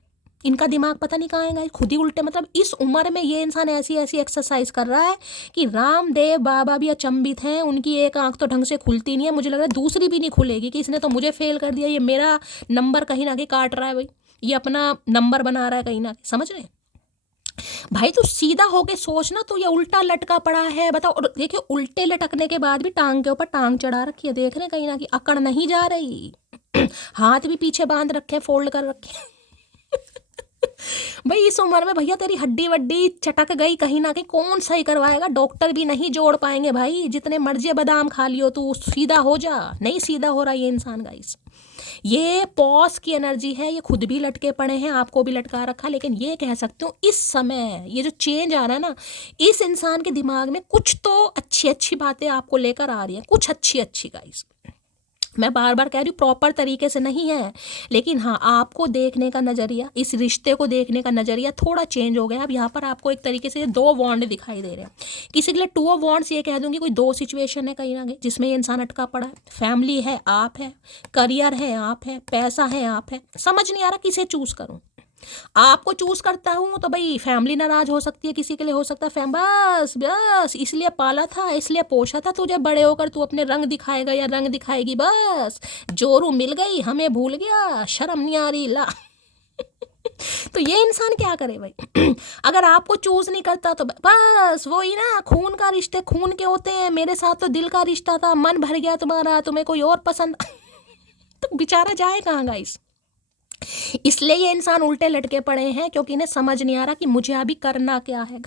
इनका दिमाग पता नहीं कहाँ है, खुद ही उल्टे। मतलब इस उम्र में ये इंसान ऐसी ऐसी एक्सरसाइज कर रहा है कि रामदेव बाबा भी अचंभित हैं, उनकी एक आंख तो ढंग से खुलती नहीं है, मुझे लग रहा है दूसरी भी नहीं खुलेगी, कि इसने तो मुझे फेल कर दिया, ये मेरा नंबर कहीं ना कहीं काट रहा है भाई, ये अपना नंबर बना रहा है कहीं ना, समझ रहे हैं भाई। तो सीधा होके सोचना, तो ये उल्टा लटका पड़ा है बताओ। और देखिए उल्टे लटकने के बाद भी टांग के ऊपर टांग चढ़ा रखी है, देख रहे हैं कहीं ना कहीं अकड़ नहीं जा रही। हाथ भी पीछे बांध रखे, फोल्ड कर रखे। भाई इस उम्र में भैया तेरी हड्डी वड्डी चटक गई कहीं ना कहीं, कौन सही करवाएगा, डॉक्टर भी नहीं जोड़ पाएंगे भाई, जितने मर्जी बादाम खा लियो तू, सीधा हो जा, नहीं सीधा हो रहा ये इंसान गाइस। ये पॉज की एनर्जी है, ये खुद भी लटके पड़े हैं, आपको भी लटका रखा। लेकिन ये कह सकते हो इस समय ये जो चेंज आ रहा है ना, इस इंसान के दिमाग में कुछ तो अच्छी अच्छी बातें आपको लेकर आ रही है, कुछ अच्छी अच्छी गाइस। मैं बार बार कह रही हूँ प्रॉपर तरीके से नहीं है, लेकिन हाँ आपको देखने का नज़रिया, इस रिश्ते को देखने का नज़रिया थोड़ा चेंज हो गया। अब यहाँ पर आपको एक तरीके से 2 वॉन्ड दिखाई दे रहे हैं, किसी के लिए 2 ऑफ वॉन्ड्स, ये कह दूंगी कोई 2 सिचुएशन है कहीं ना कहीं जिसमें ये इंसान अटका पड़ा है। फैमिली है, आप है, करियर है, आप है, पैसा है, आप है, समझ नहीं आ रहा किसे चूज़ करूँ। आपको चूज करता हूँ तो भाई फैमिली नाराज हो सकती है, किसी के लिए हो सकता है फैम, बस बस इसलिए पाला था, इसलिए पोषा था तुझे, बड़े होकर तू अपने रंग दिखाएगा या रंग दिखाएगी, बस जोरू मिल गई हमें भूल गया, शर्म नहीं आ रही ला। तो ये इंसान क्या करे भाई। अगर आपको चूज नहीं करता तो बस वही ना, खून का रिश्ते खून के होते हैं, मेरे साथ तो दिल का रिश्ता था, मन भर गया तुम्हारा, तुम्हें कोई और पसंद तो बेचारा जाए कहाँ गाइस। इसलिए ये इंसान उल्टे लटके पड़े हैं, क्योंकि इन्हें समझ नहीं आ रहा कि मुझे अभी करना क्या है।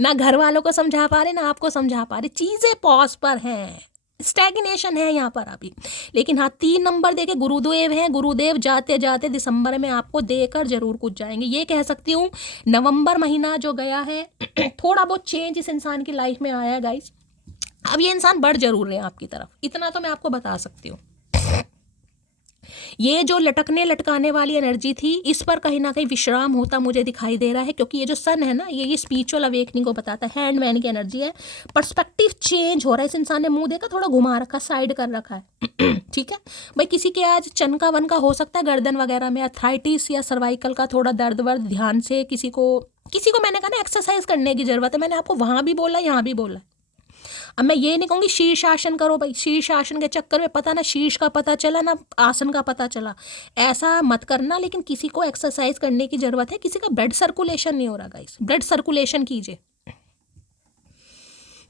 ना घर वालों को समझा पा रहे, ना आपको समझा पा रहे, चीजें पॉज पर हैं, स्टैग्नेशन है यहाँ पर अभी। लेकिन हाँ 3 नंबर देके गुरुदेव हैं, गुरुदेव जाते जाते दिसंबर में आपको देकर जरूर कुछ जाएंगे। ये कह सकती हूँ नवंबर महीना जो गया है थोड़ा बहुत चेंज इस इंसान की लाइफ में आया है गाइस। अब ये इंसान बढ़ जरूर रहे हैं आपकी तरफ, इतना तो मैं आपको बता सकती हूँ। ये जो लटकने लटकाने वाली एनर्जी थी, इस पर कहीं ना कहीं विश्राम होता मुझे दिखाई दे रहा है, क्योंकि ये जो सन है ना, ये स्पिरिचुअल अवेकनिंग को बताता है, हैंडमैन की एनर्जी है। पर्सपेक्टिव चेंज हो रहा है, इस इंसान ने मुंह देखा थोड़ा घुमा रखा, साइड कर रखा है। ठीक है भाई, किसी के आज चनका वन का हो सकता है, गर्दन वगैरह में अर्थराइटिस या सर्वाइकल का थोड़ा दर्द वर्द, ध्यान से किसी को मैंने कहा ना एक्सरसाइज करने की जरूरत है, मैंने आपको वहां भी बोला यहाँ भी बोला। अब मैं ये नहीं कहूँगी शीर्षासन करो भाई, शीर्षासन के चक्कर में पता ना शीर्ष का पता चला ना आसन का पता चला, ऐसा मत करना। लेकिन किसी को एक्सरसाइज करने की जरूरत है, किसी का ब्लड सर्कुलेशन नहीं हो रहा गाइस, ब्लड सर्कुलेशन कीजिए।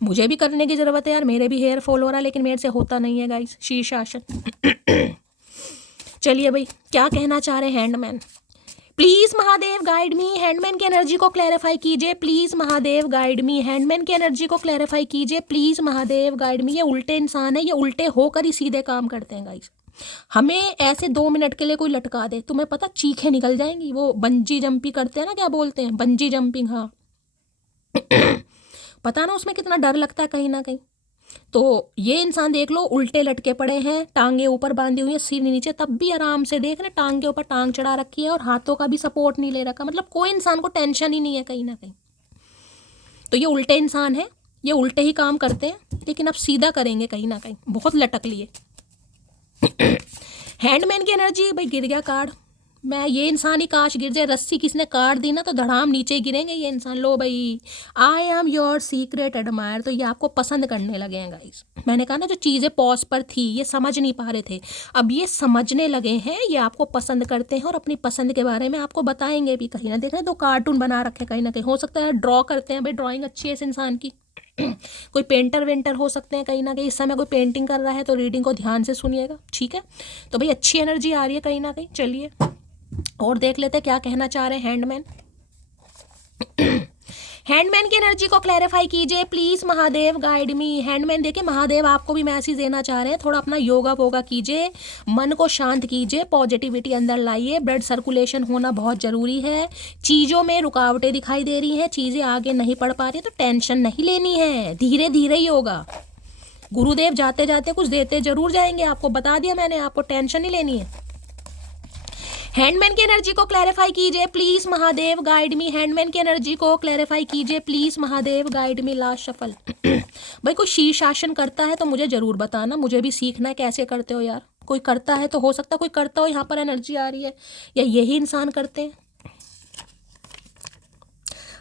मुझे भी करने की जरूरत है यार, मेरे भी हेयर फॉल हो रहा है, लेकिन मेरे से होता नहीं है गाइस शीर्षासन। चलिए भाई, क्या कहना चाह रहे हैं handman. Please Mahadev guide me, handman की एनर्जी को क्लैरिफाई कीजिए please Mahadev guide me, handman की एनर्जी को क्लैरिफाई कीजिए प्लीज महादेव गाइड मी। ये उल्टे इंसान है, ये उल्टे होकर ही सीधे काम करते हैं गाइस। हमें ऐसे 2 मिनट के लिए कोई लटका दे, तुम्हें पता चीखें निकल जाएंगी। वो बंजी जंपिंग करते हैं ना, क्या बोलते हैं, बंजी जंपिंग, हाँ। पता ना उसमें कितना डर लगता है कहीं ना कहीं। तो ये इंसान देख लो उल्टे लटके पड़े हैं, टांगे ऊपर बांधी हुई है, सिर नीचे, तब भी आराम से देख रहे, टांग के ऊपर टांग चढ़ा रखी है और हाथों का भी सपोर्ट नहीं ले रखा, मतलब कोई इंसान को टेंशन ही नहीं है कहीं ना कहीं। तो ये उल्टे इंसान है, ये उल्टे ही काम करते हैं, लेकिन अब सीधा करेंगे कहीं ना कहीं, बहुत लटक लिए। हैंडमैन की एनर्जी भाई, गिर गया कार्ड। मैं ये इंसान ही काश गिर जाए, रस्सी किसने काट दी ना तो धड़ाम नीचे गिरेंगे ये इंसान। लो भाई, I am your secret admire, तो ये आपको पसंद करने लगे हैं गाइस। मैंने कहा ना जो चीज़ें पॉज पर थी, ये समझ नहीं पा रहे थे, अब ये समझने लगे हैं, ये आपको पसंद करते हैं और अपनी पसंद के बारे में आपको बताएंगे भी। कहीं ना देख रहे 2 कार्टून बना रखे, कहीं ना कहीं हो सकता है ड्रॉ करते हैं भाई, ड्राइंग अच्छी है इस इंसान की। कोई पेंटर वेंटर हो सकते हैं कहीं ना कहीं, इस समय कोई पेंटिंग कर रहा है तो रीडिंग को ध्यान से सुनिएगा, ठीक है। तो भाई अच्छी एनर्जी आ रही है कहीं ना कहीं। चलिए और देख लेते हैं क्या कहना चाह रहे हैं हैंडमैन। हैंडमैन की एनर्जी को क्लैरिफाई कीजिए please Mahadev guide me. Handman देखिए, महादेव आपको भी मैसेज देना चाह रहे हैं, थोड़ा अपना योगा वोगा कीजिए, मन को शांत कीजिए, पॉजिटिविटी अंदर लाइए, ब्लड सर्कुलेशन होना बहुत जरूरी है। चीज़ों में रुकावटें दिखाई दे रही हैं, चीज़ें आगे नहीं बढ़ पा रही, तो टेंशन नहीं लेनी है, धीरे धीरे ही होगा। गुरुदेव जाते जाते कुछ देते जरूर जाएंगे, आपको बता दिया मैंने, आपको टेंशन नहीं लेनी है। हैंडमैन की एनर्जी को क्लैरिफाई कीजिए please Mahadev guide me, handman की एनर्जी को क्लैरिफाई कीजिए please Mahadev guide me. Last shuffle. भाई कोई शीर्षासन करता है तो मुझे जरूर बताना, मुझे भी सीखना है कैसे करते हो यार। कोई करता है तो हो सकता है कोई करता हो, यहाँ पर एनर्जी आ रही है, या यही इंसान करते हैं।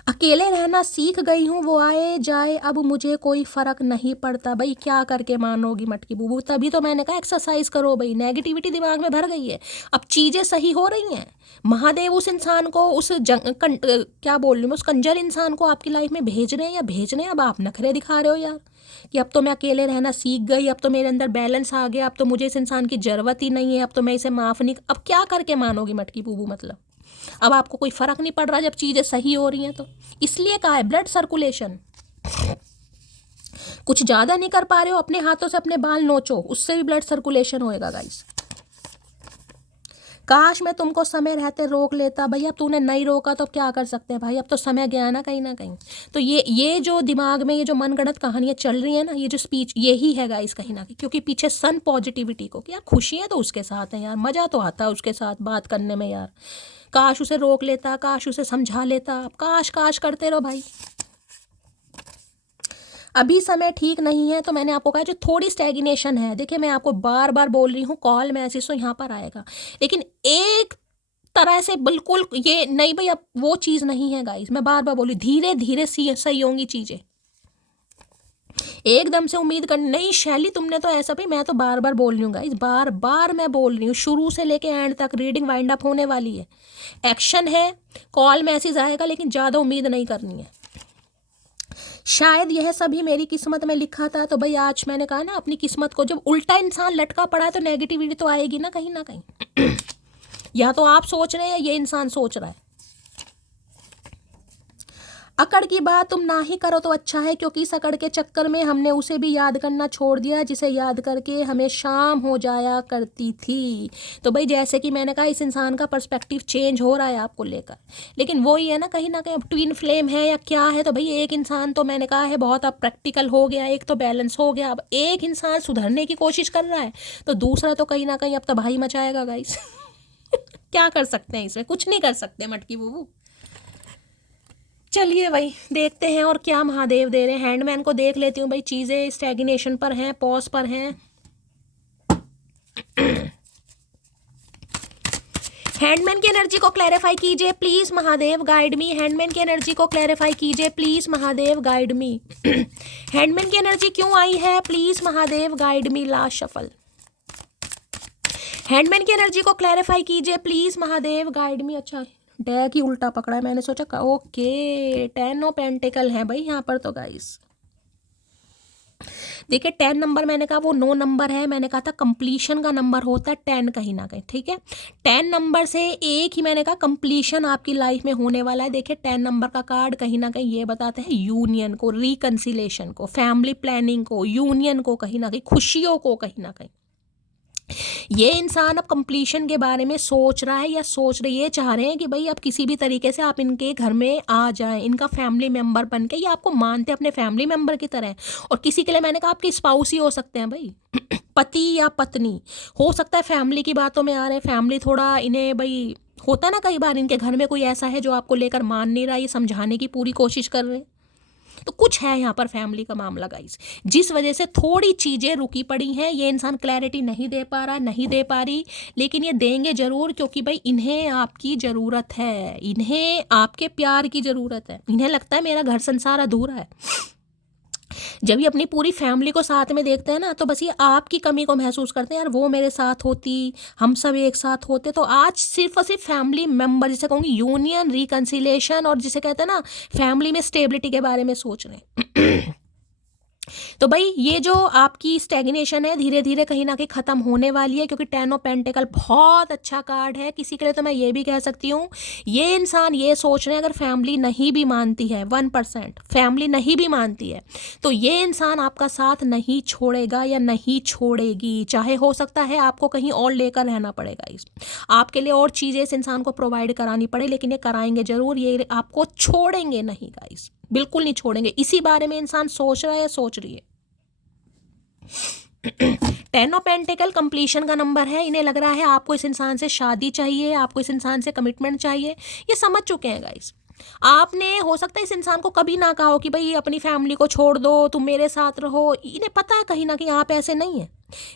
अकेले रहना सीख गई हूँ, वो आए जाए अब मुझे कोई फर्क नहीं पड़ता। भाई क्या करके मानोगी मटकी बूबू, तभी तो मैंने कहा एक्सरसाइज करो भाई, नेगेटिविटी दिमाग में भर गई है, अब चीज़ें सही हो रही हैं। महादेव उस इंसान को, उस क्या बोल रही हूँ, उस कंजर इंसान को आपकी लाइफ में भेज रहे हैं या भेजने, अब आप नखरे दिखा रहे हो यार कि अब तो मैं अकेले रहना सीख गई, अब तो मेरे अंदर बैलेंस आ गया, अब तो मुझे इस इंसान की ज़रूरत ही नहीं है, अब तो मैं इसे माफ़ नहीं। अब क्या करके मानोगी मटकी बूबू, मतलब अब आपको कोई फर्क नहीं पड़ रहा जब चीजें सही हो रही हैं तो। इसलिए कहा है ब्लड सर्कुलेशन, कुछ ज्यादा नहीं कर पा रहे हो, अपने हाथों से अपने बाल नोचो, उससे भी ब्लड सर्कुलेशन होएगा गाइस। काश मैं तुमको समय रहते रोक लेता, भैया तूने नहीं रोका तो क्या कर सकते हैं भाई, अब तो समय गया ना कहीं ना कहीं। तो ये जो दिमाग में ये जो मनगढ़ंत कहानियां चल रही है ना, ये जो स्पीच यही है गाइस कहीं ना कहीं, क्योंकि पीछे सन पॉजिटिविटी को, यार खुशी है तो उसके साथ है यार, मजा तो आता है उसके साथ बात करने में यार। काश उसे रोक लेता, काश उसे समझा लेता, काश काश करते रहो भाई। अभी समय ठीक नहीं है, तो मैंने आपको कहा जो थोड़ी स्टैग्नेशन है, देखिए मैं आपको बार बार बोल रही हूँ, कॉल मैसेज तो यहाँ पर आएगा, लेकिन एक तरह से बिल्कुल ये नहीं भाई, अब वो चीज़ नहीं है गाइस। मैं बार बार बोली धीरे धीरे सही होंगी चीज़ें, एकदम से उम्मीद करनी नहीं। शैली तुमने तो ऐसा, भाई मैं तो बार बार बोल रही हूँ गाइस, बार बार मैं बोल रही हूँ, शुरू से लेके एंड तक रीडिंग वाइंड अप होने वाली है, एक्शन है, कॉल मैसेज आएगा, लेकिन ज़्यादा उम्मीद नहीं करनी है। शायद यह सभी मेरी किस्मत में लिखा था। तो भाई आज मैंने कहा ना, अपनी किस्मत को जब उल्टा इंसान लटका पड़ा है तो नेगेटिविटी तो आएगी ना कहीं या तो आप सोच रहे हैं या ये इंसान सोच रहा है। अकड़ की बात तुम ना ही करो तो अच्छा है, क्योंकि इस अकड़ के चक्कर में हमने उसे भी याद करना छोड़ दिया जिसे याद करके हमें शाम हो जाया करती थी। तो भाई जैसे कि मैंने कहा, इस इंसान का पर्सपेक्टिव चेंज हो रहा है आपको लेकर, लेकिन वही है ना कहीं अब ट्विन फ्लेम है या क्या है। तो भाई एक इंसान तो मैंने कहा है बहुत अब प्रैक्टिकल हो गया, एक तो बैलेंस हो गया, अब एक इंसान सुधरने की कोशिश कर रहा है, तो दूसरा तो कहीं ना कहीं अब तबाही मचाएगा गाइस क्या कर सकते हैं इसमें, कुछ नहीं कर सकते मटकी बूबू। चलिए भाई देखते हैं और क्या महादेव दे रहे हैं। हैंडमैन को देख लेती हूँ भाई, चीज़ें स्टैग्नेशन पर हैं, पॉज पर हैं। हैंडमैन की एनर्जी को क्लैरिफाई कीजिए please Mahadev, guide me. Handman की एनर्जी को क्लैरिफाई कीजिए please Mahadev, guide me. Handman की एनर्जी क्यों आई है, please Mahadev guide me. Last shuffle. Handman की एनर्जी को क्लैरिफाई कीजिए प्लीज महादेव, गाइड मी। अच्छा डेक ही उल्टा पकड़ा है, मैंने सोचा ओके 10 ऑफ पेंटिकल है भाई यहाँ पर। तो गाइस देखिए 10 नंबर मैंने कहा वो 9 नंबर है, मैंने कहा था कंप्लीशन का नंबर होता है 10 कहीं ना कहीं, ठीक है। 10 नंबर से एक ही मैंने कहा कंप्लीशन आपकी लाइफ में होने वाला है। देखिए 10 नंबर का कार्ड कहीं ना कहीं ये बताते हैं यूनियन को, रिकन्सिलेशन को, फैमिली प्लानिंग को, यूनियन को, कहीं ना कहीं खुशियों को। कहीं ना कहीं ये इंसान अब कंप्लीशन के बारे में सोच रहा है या सोच रहे, ये चाह रहे हैं कि भाई अब किसी भी तरीके से आप इनके घर में आ जाएं, इनका फैमिली मेंबर बन के, ये आपको मानते हैं अपने फैमिली मेंबर की तरह। और किसी के लिए मैंने कहा आपके स्पाउस ही हो सकते हैं भाई पति या पत्नी हो सकता है। फैमिली की बातों में आ रहे हैं, फैमिली थोड़ा इन्हें भाई होता ना कई बार इनके घर में कोई ऐसा है जो आपको लेकर मान नहीं रहा, ये समझाने की पूरी कोशिश कर रहे हैं। तो कुछ है यहाँ पर फैमिली का मामला गाइस, जिस वजह से थोड़ी चीज़ें रुकी पड़ी हैं। ये इंसान क्लैरिटी नहीं दे पा रहा, नहीं दे पा रही, लेकिन ये देंगे ज़रूर, क्योंकि भाई इन्हें आपकी ज़रूरत है, इन्हें आपके प्यार की ज़रूरत है। इन्हें लगता है मेरा घर संसार अधूरा है। जब ये अपनी पूरी फैमिली को साथ में देखते हैं ना, तो बस ये आपकी कमी को महसूस करते हैं, यार वो मेरे साथ होती, हम सब एक साथ होते। तो आज सिर्फ और सिर्फ फैमिली मेंबर, जिसे कहूँगी यूनियन, रिकन्सिलेशन, और जिसे कहते हैं ना फैमिली में स्टेबिलिटी के बारे में सोच रहे हैं तो भाई ये जो आपकी स्टैग्नेशन है धीरे धीरे कहीं ना कहीं ख़त्म होने वाली है, क्योंकि 10 ऑफ पेंटिकल बहुत अच्छा कार्ड है। किसी के लिए तो मैं ये भी कह सकती हूँ, ये इंसान ये सोच रहे हैं अगर फैमिली नहीं भी मानती है, 1% फैमिली नहीं भी मानती है, तो ये इंसान आपका साथ नहीं छोड़ेगा या नहीं छोड़ेगी। चाहे हो सकता है आपको कहीं और लेकर रहना पड़ेगा, इस आपके लिए और चीज़ें इस इंसान को प्रोवाइड करानी पड़े, लेकिन ये कराएंगे ज़रूर, ये आपको छोड़ेंगे नहीं गाइस, बिल्कुल नहीं छोड़ेंगे। इसी बारे में इंसान सोच रहा है, सोच रही है। 10 ऑफ पेंटिकल कंप्लीशन का नंबर है। इन्हें लग रहा है आपको इस इंसान से शादी चाहिए, आपको इस इंसान से कमिटमेंट चाहिए। ये समझ चुके हैं गाइस। आपने हो सकता है इस इंसान को कभी ना कहा हो कि भाई अपनी फैमिली को छोड़ दो, तुम मेरे साथ रहो। इन्हें पता है कहीं ना कहीं आप ऐसे नहीं है।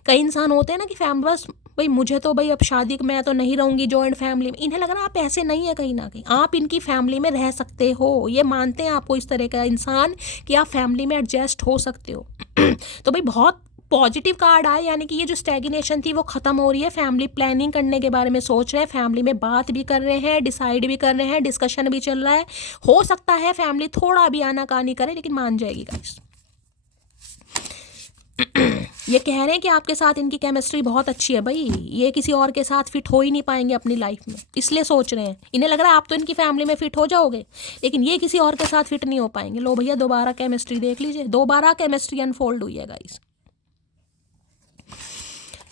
कई इंसान होते हैं ना कि फैमिली बस भाई मुझे तो भाई अब शादी मैं तो नहीं रहूंगी जॉइंट फैमिली में। इन्हें लग रहा है आप ऐसे नहीं है, कहीं ना कहीं आप इनकी फैमिली में रह सकते हो। ये मानते हैं आपको इस तरह का इंसान कि आप फैमिली में एडजस्ट हो सकते हो तो भाई बहुत पॉजिटिव कार्ड आए, यानी कि ये जो स्टैग्नेशन थी वो खत्म हो रही है। फैमिली प्लानिंग करने के बारे में सोच रहे हैं, फैमिली में बात भी कर रहे हैं, डिसाइड भी कर रहे हैं, डिस्कशन भी चल रहा है। हो सकता है फैमिली थोड़ा भी आनाकानी करे, लेकिन मान जाएगी गाइस। ये कह रहे हैं कि आपके साथ इनकी केमिस्ट्री बहुत अच्छी है भाई, ये किसी और के साथ फिट हो ही नहीं पाएंगे अपनी लाइफ में, इसलिए सोच रहे हैं। इन्हें लग रहा है आप तो इनकी फैमिली में फिट हो जाओगे, लेकिन ये किसी और के साथ फिट नहीं हो पाएंगे। लो भैया दोबारा केमिस्ट्री देख लीजिए, दोबारा केमिस्ट्री अनफोल्ड हुई है गाइस।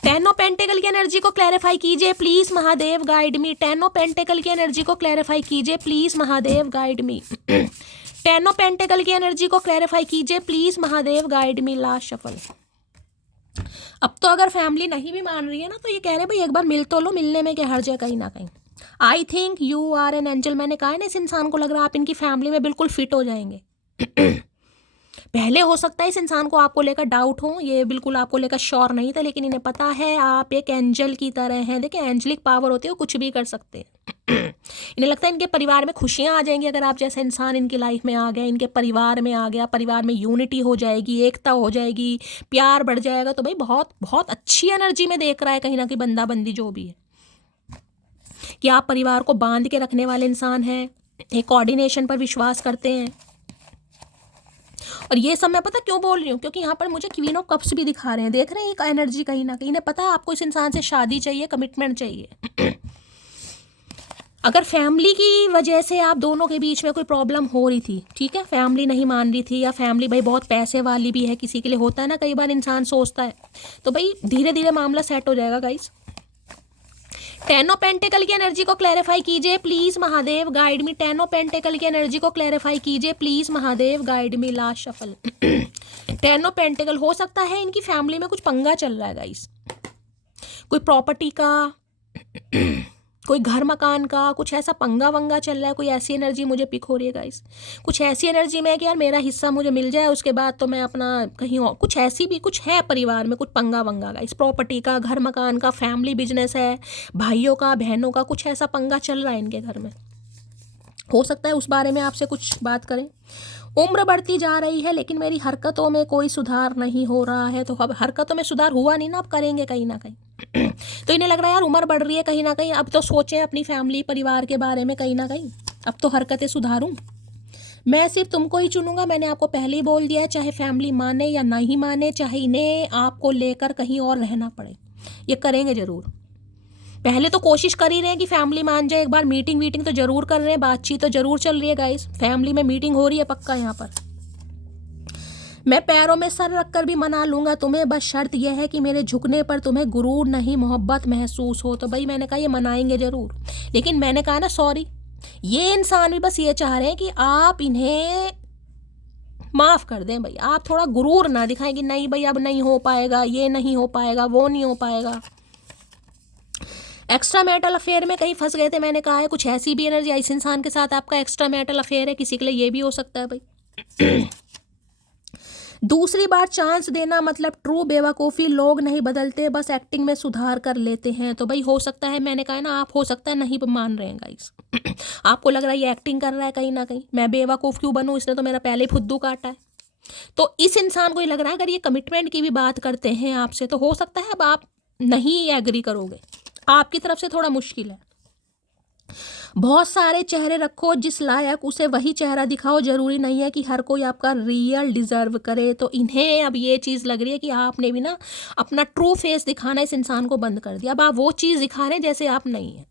10 ऑफ पेंटिकल की एनर्जी को क्लैरिफाई कीजिए please Mahadev, guide me. 10 of pentacle की एनर्जी को क्लैरिफाई कीजिए please Mahadev, guide me. 10 of pentacle की एनर्जी को क्लैरिफाई कीजिए please Mahadev, guide me. Last shuffle. अब तो अगर फैमिली नहीं भी मान रही है ना, तो ये कह रहे हैं भाई एक बार मिल तो लो, मिलने में क्या हर्ज है कहीं ना कहीं। I think you are an angel. मैंने कहा है ना इस इंसान को लग रहा है आप इनकी फैमिली में बिल्कुल फिट हो जाएंगे पहले हो सकता है इस इंसान को आपको लेकर डाउट हो, ये बिल्कुल आपको लेकर श्योर नहीं था, लेकिन इन्हें पता है आप एक एंजल की तरह हैं। देखिए एंजलिक पावर होती है, वो कुछ भी कर सकते हैं। इन्हें लगता है इनके परिवार में खुशियां आ जाएंगी अगर आप जैसा इंसान इनकी लाइफ में आ गया, इनके परिवार में आ गया, परिवार में यूनिटी हो जाएगी, एकता हो जाएगी, प्यार बढ़ जाएगा। तो भाई बहुत बहुत अच्छी एनर्जी में देख रहा है कहीं ना कहीं बंदा बंदी जो भी है, कि आप परिवार को बांध के रखने वाले इंसान हैं, एक कोऑर्डिनेशन पर विश्वास करते हैं। और ये सब मैं पता क्यों बोल रही हूँ, क्योंकि यहाँ पर मुझे क्वीन ऑफ कप्स भी दिखा रहे हैं, देख रहे हैं एक एनर्जी कहीं ना कहीं। इन्हें पता है आपको इस इंसान से शादी चाहिए, कमिटमेंट चाहिए। अगर फैमिली की वजह से आप दोनों के बीच में कोई प्रॉब्लम हो रही थी, ठीक है, फैमिली नहीं मान रही थी, या फैमिली भाई बहुत पैसे वाली भी है, किसी के लिए होता है ना, कई बार इंसान सोचता है, तो भाई धीरे धीरे मामला सेट हो जाएगा गाइस। 10 ऑफ पेंटिकल की एनर्जी को क्लैरिफाई कीजिए please Mahadev, guide me. 10 of pentacle की एनर्जी को क्लैरिफाई कीजिए please Mahadev, guide me. Last shuffle. 10 of pentacle, हो सकता है इनकी फैमिली में कुछ पंगा चल रहा है गाइस, कोई प्रॉपर्टी का, कोई घर मकान का, कुछ ऐसा पंगा वंगा चल रहा है। कोई ऐसी एनर्जी मुझे पिक हो रही है गाइस, कुछ ऐसी एनर्जी में है कि यार मेरा हिस्सा मुझे मिल जाए, उसके बाद तो मैं अपना कहीं और, कुछ ऐसी भी कुछ है परिवार में, कुछ पंगा वंगा गाइस, प्रॉपर्टी का, घर मकान का, फैमिली बिजनेस है, भाइयों का, बहनों का, कुछ ऐसा पंगा चल रहा है इनके घर में। हो सकता है उस बारे में आपसे कुछ बात करें। उम्र बढ़ती जा रही है लेकिन मेरी हरकतों में कोई सुधार नहीं हो रहा है। तो अब हरकतों में सुधार हुआ नहीं ना, अब करेंगे कहीं ना कहीं। तो इन्हें लग रहा है यार उम्र बढ़ रही है कहीं ना कहीं, अब तो सोचें अपनी फैमिली परिवार के बारे में कहीं ना कहीं, अब तो हरकतें सुधारूं। मैं सिर्फ तुमको ही चुनूंगा, मैंने आपको पहले ही बोल दिया है, चाहे फैमिली माने या नहीं माने, चाहे इन्हें आपको लेकर कहीं और रहना पड़े, ये करेंगे जरूर। पहले तो कोशिश कर ही रहे हैं कि फैमिली मान जाए, एक बार मीटिंग तो जरूर कर रहे हैं, बातचीत तो जरूर चल रही है गाइस, फैमिली में मीटिंग हो रही है पक्का यहाँ पर। मैं पैरों में सर रखकर भी मना लूंगा तुम्हें, बस शर्त यह है कि मेरे झुकने पर तुम्हें गुरूर नहीं मोहब्बत महसूस हो। तो भाई मैंने कहा ये मनाएंगे जरूर, लेकिन मैंने कहा ना सॉरी, ये इंसान भी बस ये चाह रहे हैं कि आप इन्हें माफ कर दें भाई, आप थोड़ा गुरूर ना दिखाएं कि नहीं भाई अब नहीं हो पाएगा, ये नहीं हो पाएगा, वो नहीं हो पाएगा। एक्स्ट्रा मैरिटल अफेयर में कहीं फंस गए थे, मैंने कहा है कुछ ऐसी भी एनर्जी, इस इंसान के साथ आपका एक्स्ट्रा मैरिटल अफेयर है, किसी के लिए ये भी हो सकता है भाई। दूसरी बार चांस देना मतलब ट्रू बेवकूफ़ी, लोग नहीं बदलते, बस एक्टिंग में सुधार कर लेते हैं। तो भाई हो सकता है, मैंने कहा ना, आप हो सकता है नहीं मान रहे हैं गाइस। आपको लग रहा है ये एक्टिंग कर रहा है कहीं ना कहीं, मैं बेवकूफ़ क्यों बनूं, इसने तो मेरा पहले ही फुद्दू काटा है। तो इस इंसान को ये लग रहा है अगर ये कमिटमेंट की भी बात करते हैं आपसे, तो हो सकता है अब आप नहीं एग्री करोगे, आपकी तरफ से थोड़ा मुश्किल है। बहुत सारे चेहरे रखो, जिस लायक उसे वही चेहरा दिखाओ, जरूरी नहीं है कि हर कोई आपका रियल डिजर्व करे। तो इन्हें अब ये चीज़ लग रही है कि आपने भी ना अपना ट्रू फेस दिखाना इस इंसान को बंद कर दिया, अब आप वो चीज़ दिखा रहे हैं जैसे आप नहीं है।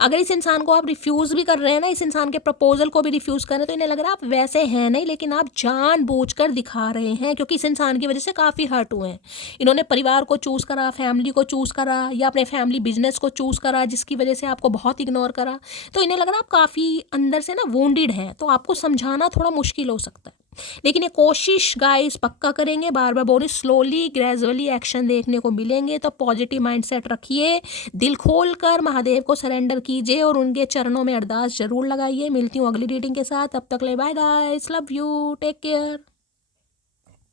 अगर इस इंसान को आप रिफ्यूज़ भी कर रहे हैं ना, इस इंसान के प्रपोजल को भी रिफ्यूज़ कर रहे हैं, तो इन्हें लग रहा है आप वैसे हैं नहीं, लेकिन आप जानबूझकर दिखा रहे हैं, क्योंकि इस इंसान की वजह से काफ़ी हर्ट हुए हैं। इन्होंने परिवार को चूज़ करा, फैमिली को चूज़ करा, या अपने फैमिली बिजनेस को चूज़ करा, जिसकी वजह से आपको बहुत इग्नोर करा। तो इन्हें लग रहा है आप काफ़ी अंदर से ना वोंडेड हैं, तो आपको समझाना थोड़ा मुश्किल हो सकता है, लेकिन ये कोशिश गाइस पक्का करेंगे। बार बार बोल रही, स्लोली ग्रेजुअली एक्शन देखने को मिलेंगे। तो पॉजिटिव माइंडसेट रखिए, दिल खोल कर महादेव को सरेंडर कीजिए और उनके चरणों में अरदास जरूर लगाइए। मिलती हूँ अगली रीडिंग के साथ, तब तक ले bye guys, love you, take care.